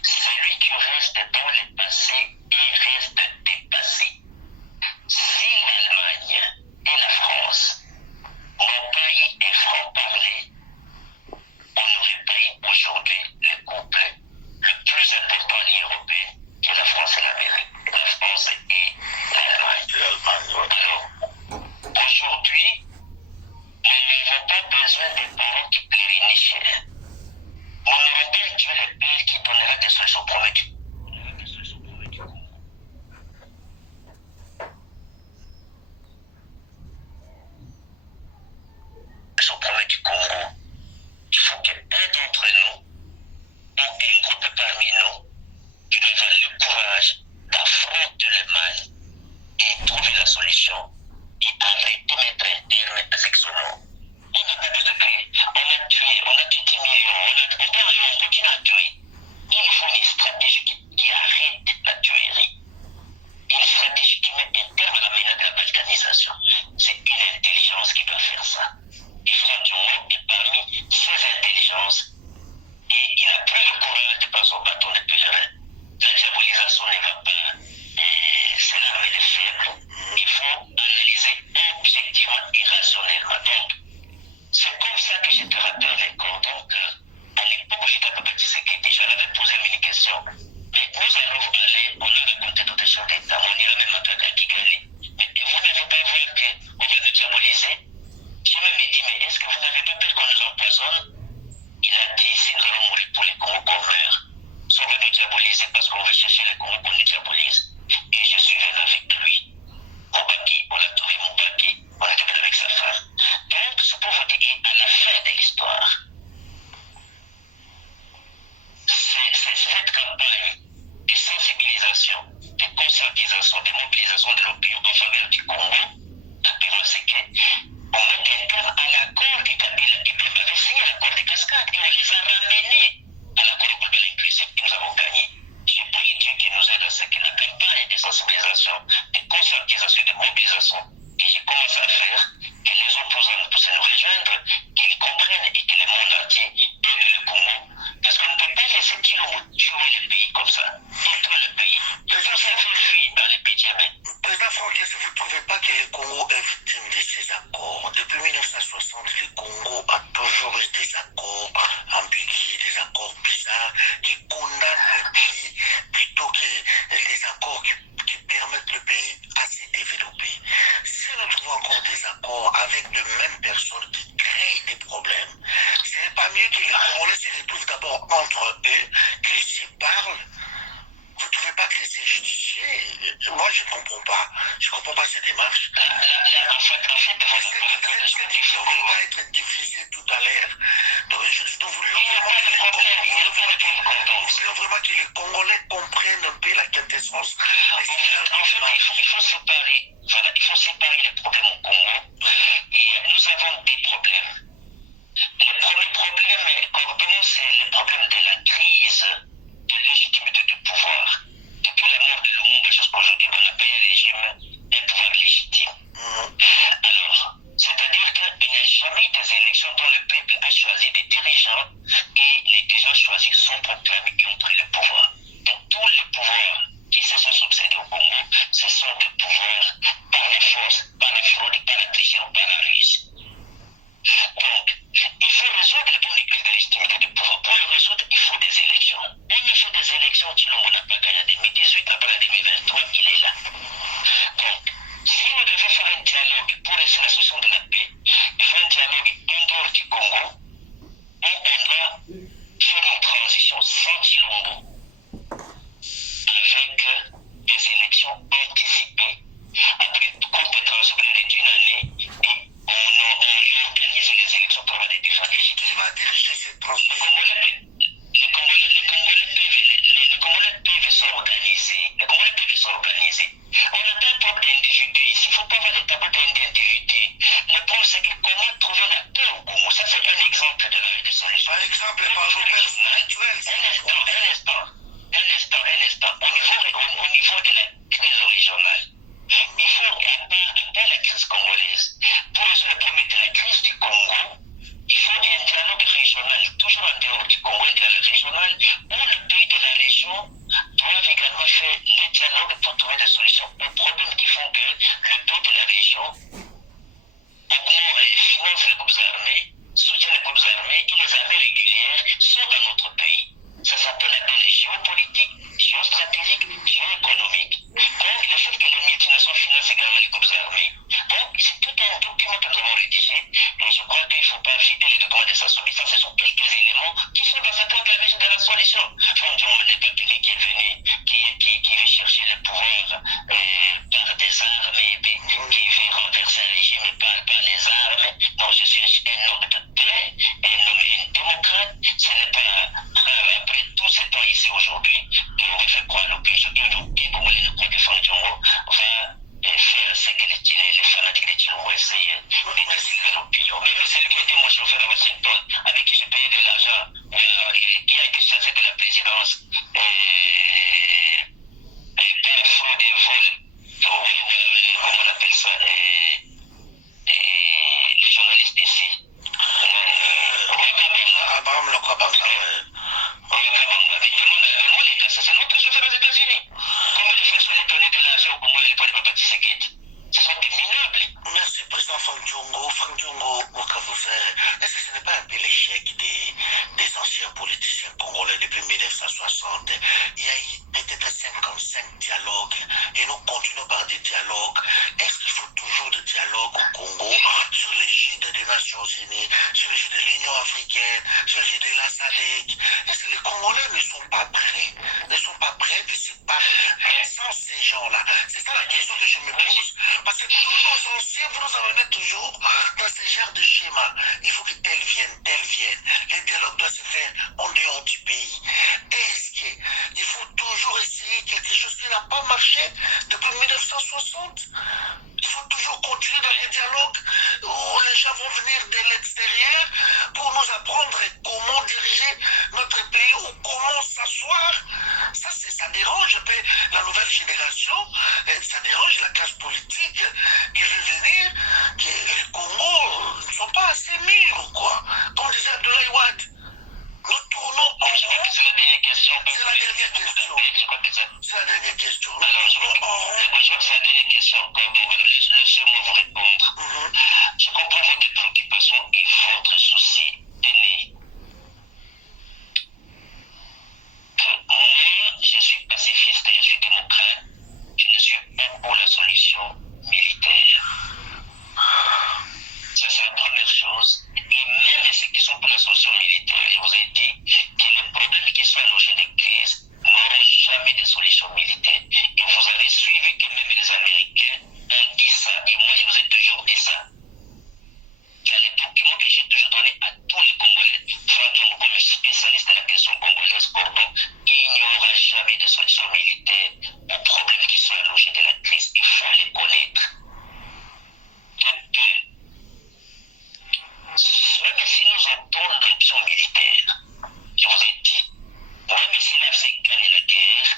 Celui qui reste dans le passé et reste dépassé. Si l'Allemagne et la France n'ont pas eu un franc-parler, on n'aurait pas eu aujourd'hui le couple le plus important à l'Union européenne que la France et l'Amérique. La France et l'Allemagne. Alors, aujourd'hui, nous n'avons pas besoin des parents qui plérinissent. Nous n'avons pas Dieu le Père qui donnera des solutions promettues. Au problème du Congo, il faut qu'un d'entre nous, ou un groupe parmi nous, qui doit avoir le courage d'affronter le mal et trouver la solution et arrêter de mettre un terme à ce On n'a pas besoin de crier. On a tué 10 millions, on continue à tuer. Il faut une stratégie qui arrête la tuerie. Une stratégie qui met un terme à la menace de la balkanisation. C'est une intelligence qui doit faire ça. Et Franck Diongo est parmi ces intelligences et il n'a plus le courage de prendre son bâton de pèlerin. La diabolisation ne va pas, c'est là où elle est faible. Il faut analyser objectivement et rationnellement. Donc, c'est comme ça que je te rappelle encore. Donc, à l'époque où j'étais à Papa Tshisekedi, je l'avais posé une question. Mais nous allons aller, on a raconté d'autres choses d'État, on ira même à Kigali. Mais vous n'avez pas vu qu'on va nous diaboliser? Je me dit, mais est-ce que vous n'avez pas peur qu'on nous empoisonne? Il a dit, si nous allons mourir pour les Congos qu'on meurt, si on va nous diaboliser parce qu'on veut chercher les Congos qu'on nous diabolise. Et je suis venu avec lui. Moubaki, on a trouvé Moubaki, on était venu avec sa femme. Donc, c'est pour vous dire, à la fin de l'histoire, c'est cette campagne de sensibilisation, de conscientisation, de mobilisation de l'opinion en faveur du Congo, appelons ce que on met un terme à l'accord que Kabila et Bemba avaient signé, l'accord de cascade, et on les a ramenés à l'accord global inclusif que nous avons gagné. Je prie Dieu qui nous aide à ce que la campagne de sensibilisation, de conscientisation, de mobilisation que j'ai commencé à faire, que les opposants puissent nous rejoindre, qu'ils comprennent et que le monde entier aide le Congo. Parce qu'on ne peut pas laisser tuer le pays comme ça, détruire le pays. Les gens sont fuis dans les pays Président Franck, est-ce que vous ne trouvez pas que le Congo est victime de ces accords? Depuis 1960, le Congo a toujours eu des accords ambigus, des accords bizarres qui condamnent le pays plutôt que les accords qui permettent le pays à se développer. Si nous trouvons encore des accords avec de mêmes personnes qui créent des problèmes, ce n'est pas mieux que les Congolais se retrouvent d'abord entre eux, qu'ils se parlent. Vous ne trouvez pas que c'est justifié? Moi, je ne comprends pas. Je ne comprends pas ces démarches. Cette théorie va être diffusée tout à l'heure. Donc, nous voulions vraiment que les Congolais comprennent un peu la quintessence de ces démarches. Il faut séparer les problèmes au Congo. Et nous avons des problèmes. Le premier problème, Corbin, c'est le problème de la crise de légitimité du pouvoir. Depuis la mort de Lumumba jusqu'à aujourd'hui, on n'a pas un régime, un pouvoir légitime. Alors, c'est-à-dire qu'il n'y a jamais eu des élections dont le peuple a choisi des dirigeants et les dirigeants choisis sont proclamés et ont pris le pouvoir. Donc, tous les pouvoirs qui se sont succédés au Congo, ce sont des pouvoirs par la force, par la fraude, par la tricherie ou par la ruse. Donc, il faut résoudre le problème de légitimité du pouvoir. Pour le résoudre, il faut des élections. Et il faut des élections, Tshilombo n'a pas gagné en 2018, n'a pas gagné en 2023, il est là. Donc, si on devait faire un dialogue pour la solution de la paix, il faut un dialogue en dehors du Congo, où on doit faire une transition sans Tshilombo, avec des élections anticipées, après compétence d'une année, et on organise les élections pour avoir des différentes légitimité. Qui va diriger cette transition? Les Congolais peuvent s'organiser. Les Congolais peuvent s'organiser. On n'a pas un problème d'individu ici. Il ne faut pas avoir des tableaux d'individu. Le problème, c'est que comment trouver la paix au Congo? Ça, c'est un exemple de la des solutions. Par exemple, par nos pères spirituels. Un instant. Au niveau de la crise régionale, il faut, à la crise congolaise, pour résoudre le problème de la crise du Congo, il faut un dialogue régional, toujours en dehors du Congo, un dialogue régional, où le pays de la région doivent également faire le dialogue pour trouver des solutions aux problèmes qui font que le pays de la région finance les groupes armés, soutient les groupes armés et les armées régulières sont dans notre pays. Ça s'appelle la donnée géopolitique, géostratégique, géoéconomique. Donc, le fait que les multinationales financent également les groupes armés. Donc, c'est tout un document que nous avons rédigé. Et je crois qu'il ne faut pas vider les documents de sa solution. Ce sont quelques éléments qui sont dans cette organisation de la solution. Fantôme n'est pas celui qui est venu, qui veut chercher le pouvoir par des armes, et puis qui veut renverser un régime par les armes. Non, je suis un homme de paix, un homme démocrate. Ce n'est pas après tous ces temps ici aujourd'hui qu'on va faire croire au pays. Aujourd'hui, comme les croix de Fantôme va faire ce que les fanatiques de Tshilombo essayent de décider l'opinion. Même celui qui a été mon chauffeur à Washington, avec qui j'ai payé de l'argent, qui a été chassé de la présidence, par fraude et vol, comment on appelle ça, les journalistes ici. Abraham Lokabanga. C'est notre chauffeur aux États-Unis. Combien de Français ont donné de l'argent au Congo à l'époque de Papa Tshisekedi? Ce sont des minables. Merci, président Franck Diongo. Franck Diongo, est-ce que ce n'est pas un peu l'échec des anciens politiciens congolais depuis 1960? Il y a eu peut-être 55 dialogues et nous continuons par des dialogues. Est-ce qu'il faut toujours des dialogues au Congo sur l'égide des Nations Unies, sur l'égide de l'Union africaine, sur l'égide de la SADC? Est-ce que les Congolais ne sont pas prêts de se parler sans ces gens-là? C'est ça la question que je me pose. Parce que tous nos anciens, vous nous amenez toujours dans ce genre de schéma. Il faut que tel vienne. Les dialogues doivent se faire en dehors du pays. Est-ce qu'il faut toujours essayer quelque chose qui n'a pas marché depuis 1960? Il faut toujours continuer dans les dialogues où les gens vont venir de l'extérieur pour nous apprendre comment diriger notre pays ou comment s'asseoir. Ça dérange un peu la nouvelle génération, ça dérange la classe politique qui veut venir, que les Congos ne sont pas assez mûrs ou quoi. Comme disait Abdoulaye Wade, nous tournons en rond. C'est la dernière question. C'est la dernière question. Nous tournons en rond. Alors, je c'est la dernière question. Laissez-moi vous répondre. Je comprends votre préoccupation et votre souci d'aîné. Moi, je suis pacifiste et je suis démocrate. Je ne suis pas pour la solution militaire. Ça, c'est la première chose. Et même ceux qui sont pour la solution militaire, je vous ai dit que les problèmes qui sont à l'origine des crises n'auront jamais de solution militaire. Et vous avez suivi que même les Américains ont dit ça. Et moi, je vous ai toujours dit ça. Il y a les documents que j'ai toujours donnés à tous les Congolais, Franck Diongo, comme spécialiste de la question congolaise, Gordon, il n'y aura jamais de solution militaire aux problèmes qui sont à l'origine de la crise. Il faut les connaître. De deux, même si nous optons l'option militaire, je vous ai dit, même si l'AFC gagne la guerre,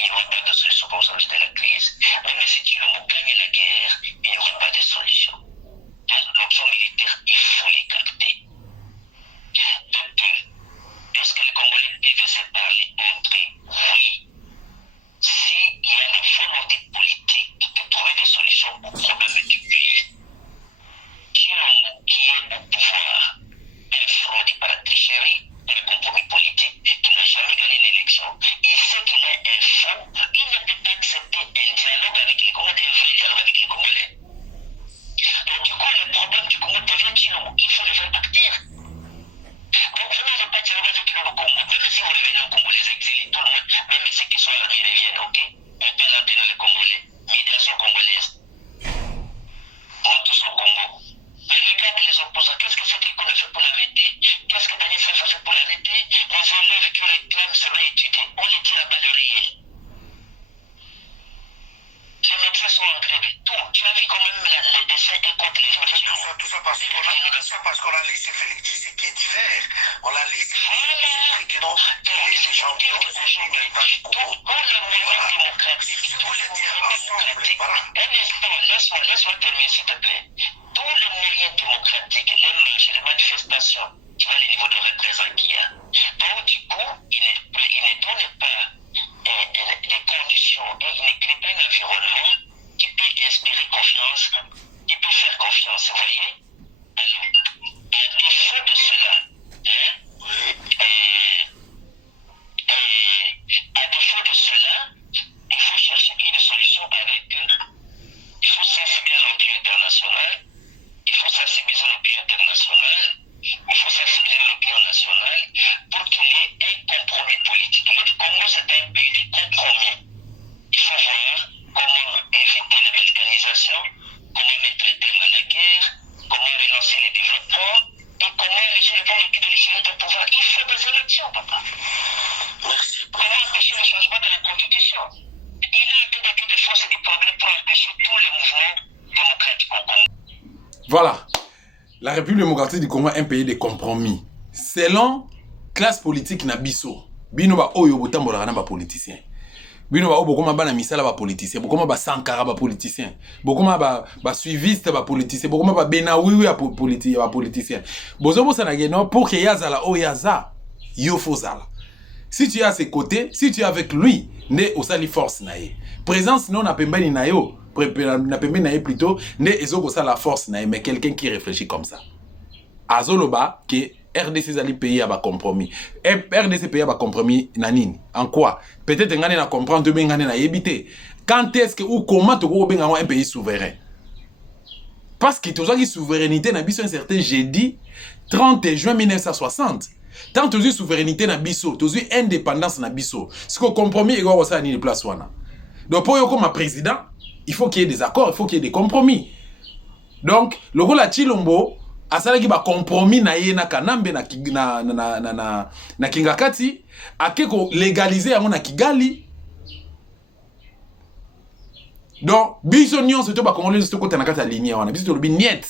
il n'y aura pas de solution pour sortir de la crise. Même si Tshilombo gagne la guerre, il n'y aura pas de solution. Donc l'option militaire, il faut l'écarter. De deux, est-ce que les Congolais peuvent se parler entre eux? Oui. S'il y a la volonté politique de trouver des solutions aux problèmes du pays, Tshilombo qui est au pouvoir, un fraude par la tricherie, par le compromis politique, qui n'a jamais gagné une élection, il sait qu'il est un faux, il ne peut pas accepter un dialogue avec les Congolais, un vrai dialogue avec les Congolais. Donc du coup, le problème du Congo devient Tshilombo, il faut le faire partir. Donc vous n'avez pas dialogué avec le Congo, même si vous revenez au Congo, les exilés, tout le monde, même ceux qui sont armés reviennent, ok? On parle entre nous les Congolais, médiation congolaise. On tous au Congo. Mais regarde les opposants, qu'est-ce que c'est qu'on a fait pour l'arrêter? Qu'est-ce que Daniel Saf a fait pour l'arrêter? Les élèves qui réclament seraient étudiés, on les tire à balles réelles. Les médecins sont en grève, tout. Tu as vu quand même les dessins contre les gens. Tout ça parce qu'on a laissé Félix Tshisekedi faire. On l'a laissé. Voilà. Que non, les champions, tous les moyens démocratiques, tous les moyens démocratiques. Un instant, laisse-moi terminer s'il te plaît. Tous les moyens démocratiques, les marches, les manifestations, tu vois le niveau de représentation qu'il y a. Donc du coup, il ne donne pas des conditions, il ne crée pas un environnement qui peut inspirer confiance, qui peut faire confiance, vous voyez? Alors, à défaut de cela, il faut chercher une solution avec, il faut sensibiliser l'opinion internationale, il faut sensibiliser l'opinion internationale, il faut sensibiliser l'opinion nationale pour qu'il y ait un compromis politique. Le Congo, c'est un pays de compromis. Il faut voir comment éviter la balkanisation, comment mettre un terme à la guerre, comment relancer le développement et comment réussir le point de l'échelle de pouvoir. Il faut des élections, papa. Merci. Comment empêcher le changement de la Constitution? Il a été de force et de progrès pour empêcher tous les mouvements démocratiques au Congo. Voilà. La République démocratique du Congo est un pays de compromis. Selon classe politique na biso, bino ba oyo botambola na ba politicien. Bino ba obokoma ba na misala ba politicien, bokoma ba Sankara ba politicien, bokoma ba suiviste ba politicien, bokoma ba Benawiwi ba politicien. Bozo bosa na geno pour que yazala o yaza, yo fozala. Si tu es à ses côtés, si tu es avec lui, ne osali force na ye. Présence non na pembeni na yo. Na pembeni na ye plutôt, ne ezoko sa la force na ye, mais quelqu'un qui réfléchit comme ça. Azoloba que RDC zali pays à compromis. RDC pays à compromis nanini. En quoi? Peut-être ngane na comprendre de ngane na yebité. Quand est-ce que ou comment tu go benga un pays souverain? Parce que tu as souveraineté na biso un certain jeudi 30 juin 1960. Tant tu as souveraineté na biso, tu as indépendance na biso. Ce que compromis ego ko sa ni place wana. Donc pour yo comme président, il faut qu'il y ait des accords, il faut qu'il y ait des compromis. Donc, le rôle à Tshilombo, à ça qui va compromis na ye na Kanambe na Kingakati, à keko légaliser à mon Kigali. Donc, biso nyon c'est tout ba congolais c'est côté na kata ligne wana, biso to bi niet.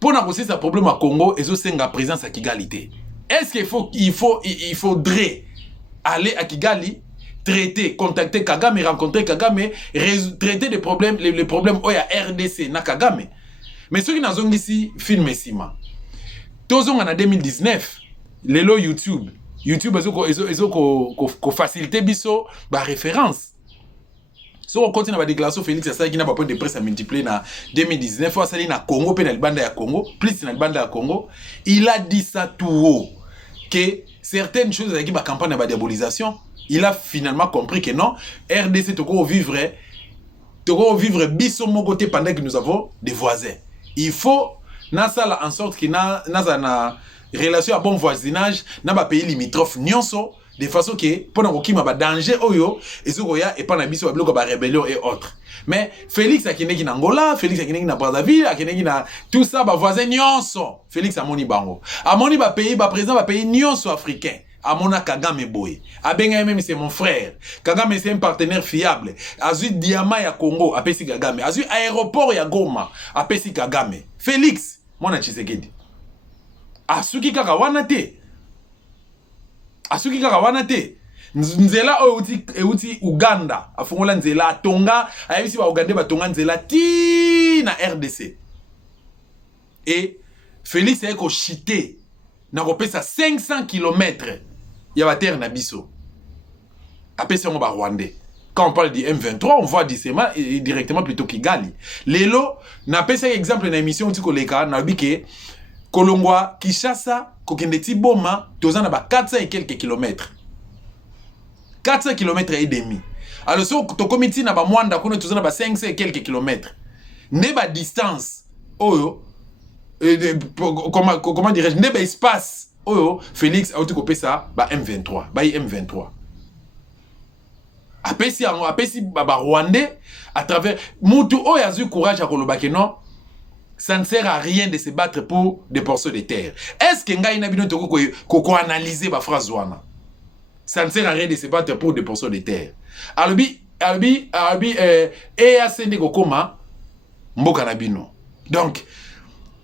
Pour na causer ça problème à Congo, et so senga présence à Kigali. Est-ce qu'il faudrait aller à Kigali? Traiter, contacter Kagame, rencontrer Kagame, traiter les problèmes où il y a RDC, na Kagame. Mais ceux qui n'ont pas ici, film et ciment. Tous en 2019, les lots YouTube, ils ont facilité biso, bah référence. Si on continue à déclaration, Félix, c'est ça qui n'a pas point de presse à multiplier dans 2019, fois ça na Congo, puis dans le bande à Congo, plus dans le bande à Congo, il a dit ça tout haut, que certaines choses avec la campagne de diabolisation, il a finalement compris que non, RDC toko vivre biso mon côté pendant que nous avons des voisins. Il faut na ça en sorte que na relation à bon voisinage na ba pays limitrophe nyonso de façon que pendant qu'il m'a danger oyo ezokoya et pendant biso ba ba rébellion et autres. Mais Félix akine ki na Angola, Félix akine na Brazzaville, akine ki na tout ça ba voisin nyonso. Félix amoni bango. Amoni ba pays ba président ba pays nyonso africain. Amona Kagame boy. Abenga même c'est mon frère. Kagame c'est un partenaire fiable. Azu diamant ya Congo, apesi Kagame. Azu aéroport ya Goma, apesi Kagame. Félix, mona Tshisekedi. Asuki kaka wana te. Asuki kaka wana te. Nzela euti Uganda. Afungola nzela tonga, ayebisi ba Uganda ba tonga nzela ti na RDC. Et Félix est ko chité. Na kopesa 500 km. Il y a la terre na biso. Après c'est on va Rwandais. Quand on parle du M23, on voit directement plutôt Kigali. Lelo, na pesa exemple na émission ti koleka na bike Kolongwa, Kinshasa, kokende ti boma, tozana ba 400 et quelques kilomètres. 400 km et demi. Alors so to komiti na ba mwanda kono tozana ba 500 et quelques kilomètres. Ne ba distance oyo comment dirais-je, ne ba espace oyo Félix a outi kopé ça ba M23 ba M23 apesi ba Rwandais à travers mutu oyo azu courage à koloba que non, ça ne sert à rien de se battre pour des portions de terre. Est-ce que ngai na bino toko ko analyser ba phrase wana? Ça ne sert à rien de se battre pour des portions de terre. Albi EAC ko koma mboka na bino. Donc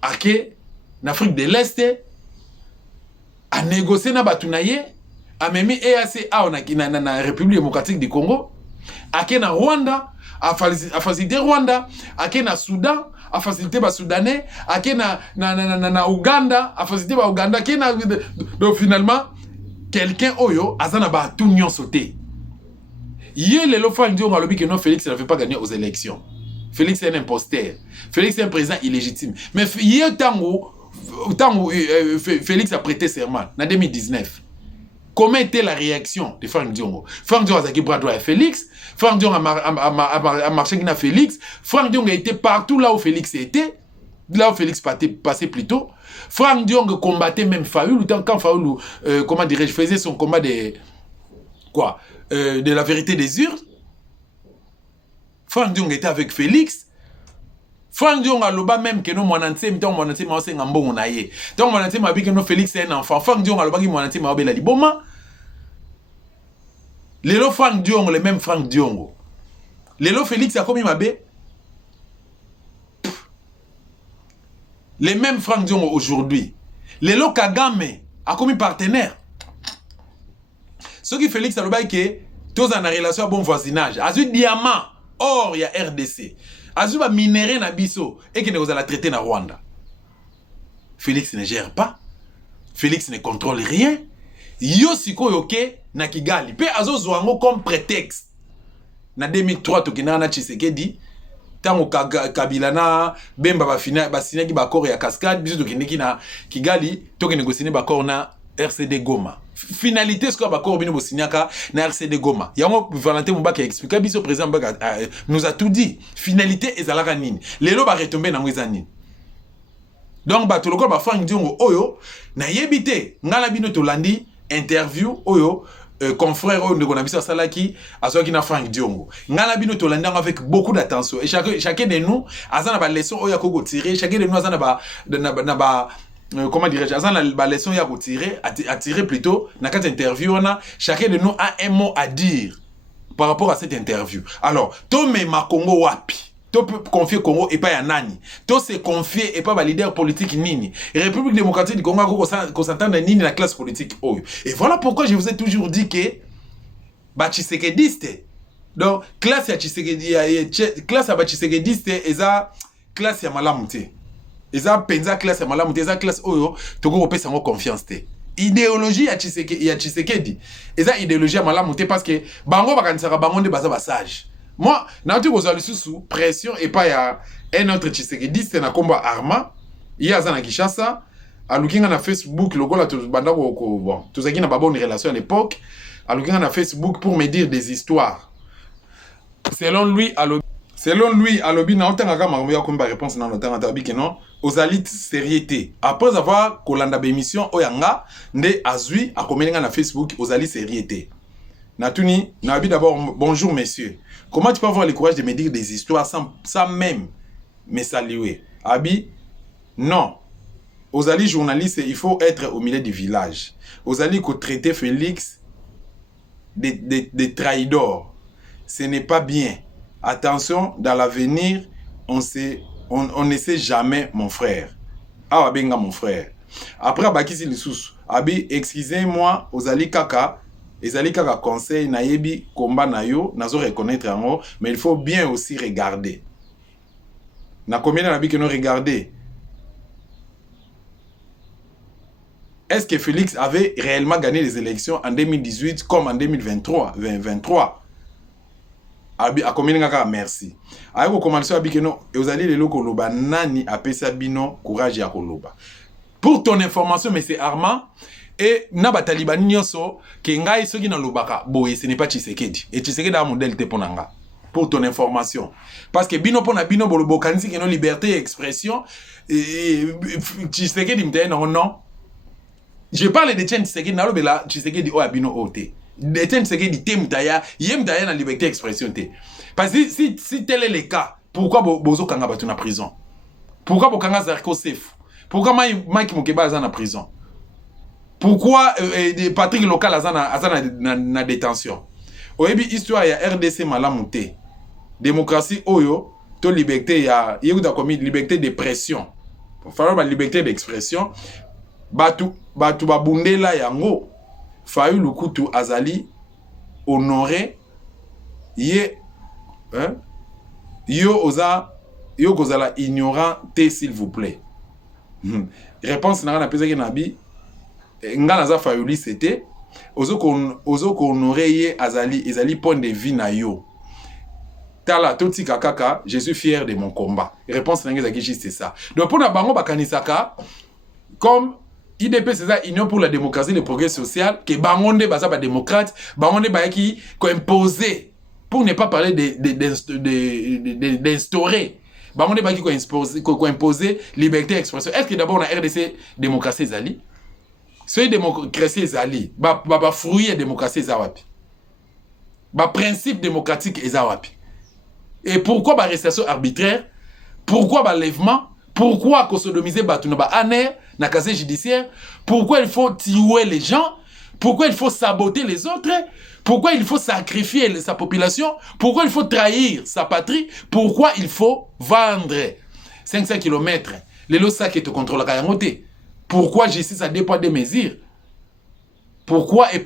ake en Afrique de l'Est a négocié na batunaye a memi EAC na République démocratique du Congo ake na Rwanda a facilité Rwanda ake na Soudan a facilité ba Soudanais ake na Uganda a facilité ba Uganda ake na donc finalement quelqu'un oyo azana ba tout nyon sauté yé le lo fan dio ngalobi que non, Félix ne veut pas gagner aux élections. Félix est un imposteur. Félix est un président illégitime. Mais hier, Félix a prêté serment, en 2019. Comment était la réaction de Franck Diongo? Franck Diongo a dit bras droit à Félix. Franck Diongo a marché avec Félix. Franck Diongo a été partout là où Félix était. Là où Félix passait plus tôt. Franck Diongo combattait même Fayoulou. Quand Fayoulou, comment dirais-je, faisait son combat de la vérité des urnes. Franck Diongo était avec Félix. Franck Diongo a loba même que non monanté miton monanté ma osenga mbongo na ye. Donc monanté ma bi que non Félix est un enfant. Franck Diongo a loba ki monanté ma obela liboma. Lelo Franck Diongo, le même Franck Diongo. Lelo Félix a commis ma bé. Les mêmes Franck Diongo aujourd'hui. Lelo Kagame a commis partenaire. Ce qui Félix a loba que tous en relation à bon voisinage. Azu diamant. Or, il y a RDC. Azuba minéré na biso et qui ne vous a la traiter na Rwanda. Félix ne gère pas. Félix ne contrôle rien. Yo siko yoke na Kigali. Pe azo zwango comme prétexte. Na 2003 tokina na Tshisekedi. Tango Kabila na Bemba ba sinaki ba accord ya Cascade biso tokineki na Kigali toke négocier ba accord na RCD Goma. Finalité ce qu'on va bino bosignaka na RCD Goma. Yango Valentin Mubaka expliqué biso président Mubaka nous a tout dit. Finalité ezalaka nini. Lelo ba retomber na ngweza nini. Donc ba toloko ba Franck Diongo oyo na yebite ngala bino tolandi interview oyo confrère oyo ndeko na biso salaki azoki na Franck Diongo. Ngala bino tolandi avec beaucoup d'attention et chacun de nous azana ba leçon oyo akoko tirer, chacun de nous azana ba comment dirais-je, la leçon à tirer plutôt dans cette interview, chacun de nous a un mot à dire par rapport à cette interview. Alors, Tome ma Congo wapi, to confier Congo et pas à nani, to se confier et pas à leader politique nini. République démocratique du Congo qu'on s'entende nini la classe politique oyo. Et voilà pourquoi je vous ai toujours dit que Tshisekediste. Donc classe ya Tshisekediste, classe ya Tshisekediste eza classe ya malamuté. Eza penza classe ya malamu te, eza classe oyo toko kopesa ngo confiance te. Idéologie ya Tshisekedi eza idéologie ya malamu te parce que bango bakanisaka bango nde baza ba sage. moi na tu kozali sous pression et pas ya un autre Tshisekedi c'est na combat Arma il y a na Kinshasa alukinga na Facebook lokola to banda ko bon tout ça qui na pas bonne relation à l'époque alukinga na Facebook pour me dire des histoires selon lui alobi na otanga kama ya komba réponse na otanga tabi que non aux alites sériété après avoir kolanda ba émission oyanga nde azui akomelinga na Facebook aux alites sériété Natuni, Nabi d'abord, bonjour messieurs. Comment tu peux avoir le courage de me dire des histoires sans même me saluer? Abi, non. Aux alliés journalistes, il faut être au milieu du village. Aux alliés qu'on traiter Félix des traidors. Ce n'est pas bien. Attention, dans l'avenir, on ne sait jamais, mon frère. Ah, benga mon frère. Après, Bakisi Lissous. Abi, excusez-moi, aux alliés kaka. Ezali kaka conseil na yebi combat na yo nazo reconnaître yango mais il faut bien aussi regarder. Na combien na bi que nous regarder. Est-ce que Félix avait réellement gagné les élections en 2018 comme en 2023 Abi a combien ngaka merci. Ayeko commencer abi que non ezali lelo koloba nani apesa bino courage ya koloba. Pour ton information monsieur Armand et naba talibani nyoso ke ngai soki na lobaka boye ce n'est pas Tshisekedi et Tshisekedi a modèle te ponanga pour ton information parce que bino pona bino bolobo kanisi ke no liberté d'expression et Tshisekedi mte non je parle de Tshisekedi na lobela Tshisekedi o abino ote de Tshisekedi te mtaya yemtaya na liberté d'expression te parce que si tel est le cas pourquoi bozo kanga batu na prison pourquoi bokanga Zarko Sef pourquoi Mike Mokeba za na prison. Pourquoi Patrick Local a na détention? Oyebi histoire ya RDC malamuté. Démocratie oyo to liberté ya yekuta komi liberté de pression. Falloir ba liberté d'expression. Batu babundela yango. Fayu lukutu azali honoré ye hein? Yo kozala ignorant te s'il vous plaît. Réponse na pesa ke nabi ngana za fayuli c'était ozo ko honorer ye ezali point de vue na yo tala toti kaka je suis fier de mon combat réponse na ngeza ki juste ça donc pour na bango bakanisaka comme IDP c'est ça Union pour la démocratie et le progrès social que bango nde baza ba démocrate bango nde ba ki ko imposer pour ne pas parler d'instaurer bango nde ba ki ko imposer liberté d'expression. Est-ce que d'abord on a RDC démocratie ezali c'est démocratie ezali ba fruit ya démocratie ezawapi ba principe démocratique ezawapi et pourquoi ba arrestation arbitraire pourquoi ba lèvement pourquoi ko sodomiser batu na ba aner na casier judiciaire pourquoi il faut tuer les gens pourquoi il faut saboter les autres pourquoi il faut sacrifier sa population pourquoi il faut trahir sa patrie pourquoi il faut vendre 500 km les lots ça qui te contrôle ka yangote. Pourquoi justice a des poids des mesures? Pourquoi et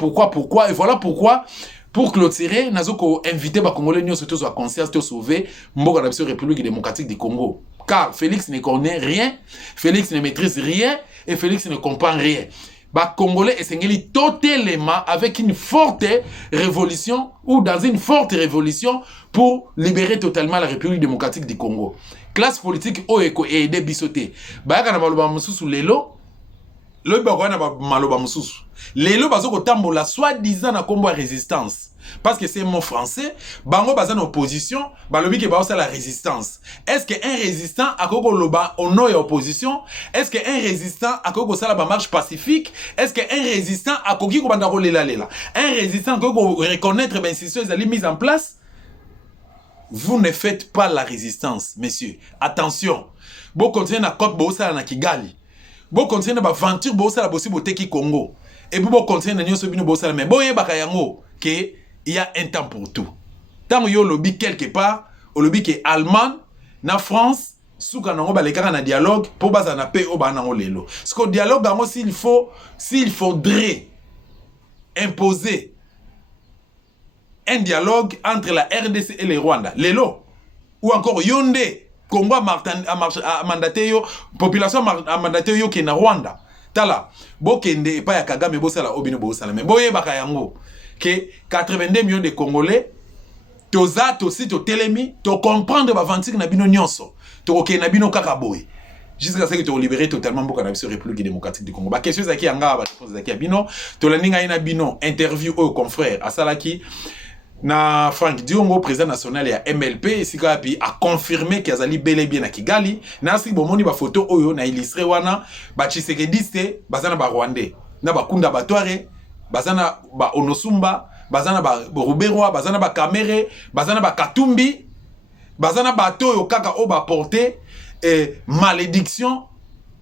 voilà pourquoi pour clôturer nazoko inviter ba Congolais nyo surtout soit conscience de sauver mboka na biso République démocratique du Congo car Félix ne connaît rien, Félix ne maîtrise rien et Félix ne comprend rien. Ba Congolais esengeli totalement avec une forte révolution ou dans une forte révolution pour libérer totalement la République démocratique du Congo. Classe politique oeko et aider bisoté. Ba kana maloba mususu lelo le bagwana ba maloba mususu lelo bazoko tambola soi-disant na combat résistance parce que c'est un mot français bango baza en opposition balobi ke ba la résistance. Est-ce que un résistant akoko loba ono ya opposition? Est-ce que un résistant akoko sala ba marche pacifique? Est-ce que un résistant akoki ko banda ko lela un résistant akoko reconnaître ben institutions ezali mise en place? Vous ne faites pas la résistance messieurs, attention bo continuer na côte bo sala na Kigali bo continuer na aventure bo sala bosi boteki Congo et bo continuer na nyoso bino bo sala mais boye baka yango que il y a un temps pour tout. Tant yo lobby quelque part au lobby que Allemagne na France souka nango balekaka na dialogue pour baza na paix au banango lelo parce que dialogue bango s'il faudrait imposer un dialogue entre la RDC et le Rwanda lelo ou encore Yonde Congo a mandaté yo population a mandaté yo ki na Rwanda tala bokende pa ya Kagame bosala obino bosala mais boye baka yango que 82 millions de Congolais toza aussi to telemi to comprendre ba vantique na bino nyonso to ke na bino kaka boy jusqu'à ce que tu libérer totalement beaucoup na biso République démocratique du Congo. Ba question zaki anga ba réponse zaki bino to la ninga ina bino interview au confrère asalaki na Frank Diongo président national ya MLP sika pi a confirmé qu'il azali bel et bien na Kigali na si bomoni ba photo oyo na illustré wana ba Tshisekedi bazana ba Rwandais na ba Kunda Batware bazana ba Onosumba bazana ba Ruberwa bazana ba Kamere bazana ba Katumbi bazana ba toyo kaka o ba porter malédiction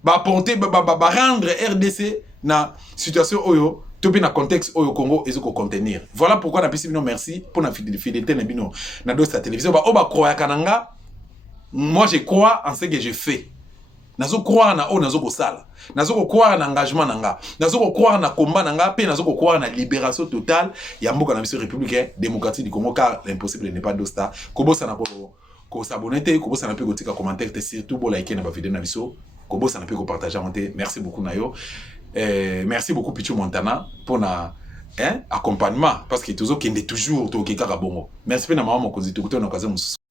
ba porter ba rendre RDC na situation oyo topi na contexte oyo Congo ezoko contenir. Voilà pourquoi na pesi bino merci pour na fidélité na bino na dos sa télévision ba o ba croire kananga. Moi je crois en ce que je fais. Nazo croire na o nazo ko sala. Nazo ko croire na engagement nanga. Nazo ko croire na combat nanga pe nazo ko croire na libération totale ya mboka na biso République démocratique du Congo car l'impossible n'est pas dosta. Kobosa na ko s'abonner te, kobosa na pe ko tika commentaire te surtout bo liker na ba vidéo na biso. Kobosa na pe ko partager monter. Merci beaucoup nayo. Merci beaucoup Pichu Montana pour na accompagnement parce que toujours qu'il est toujours to keka bongo. Merci pe na maman mokozi to ko na okaze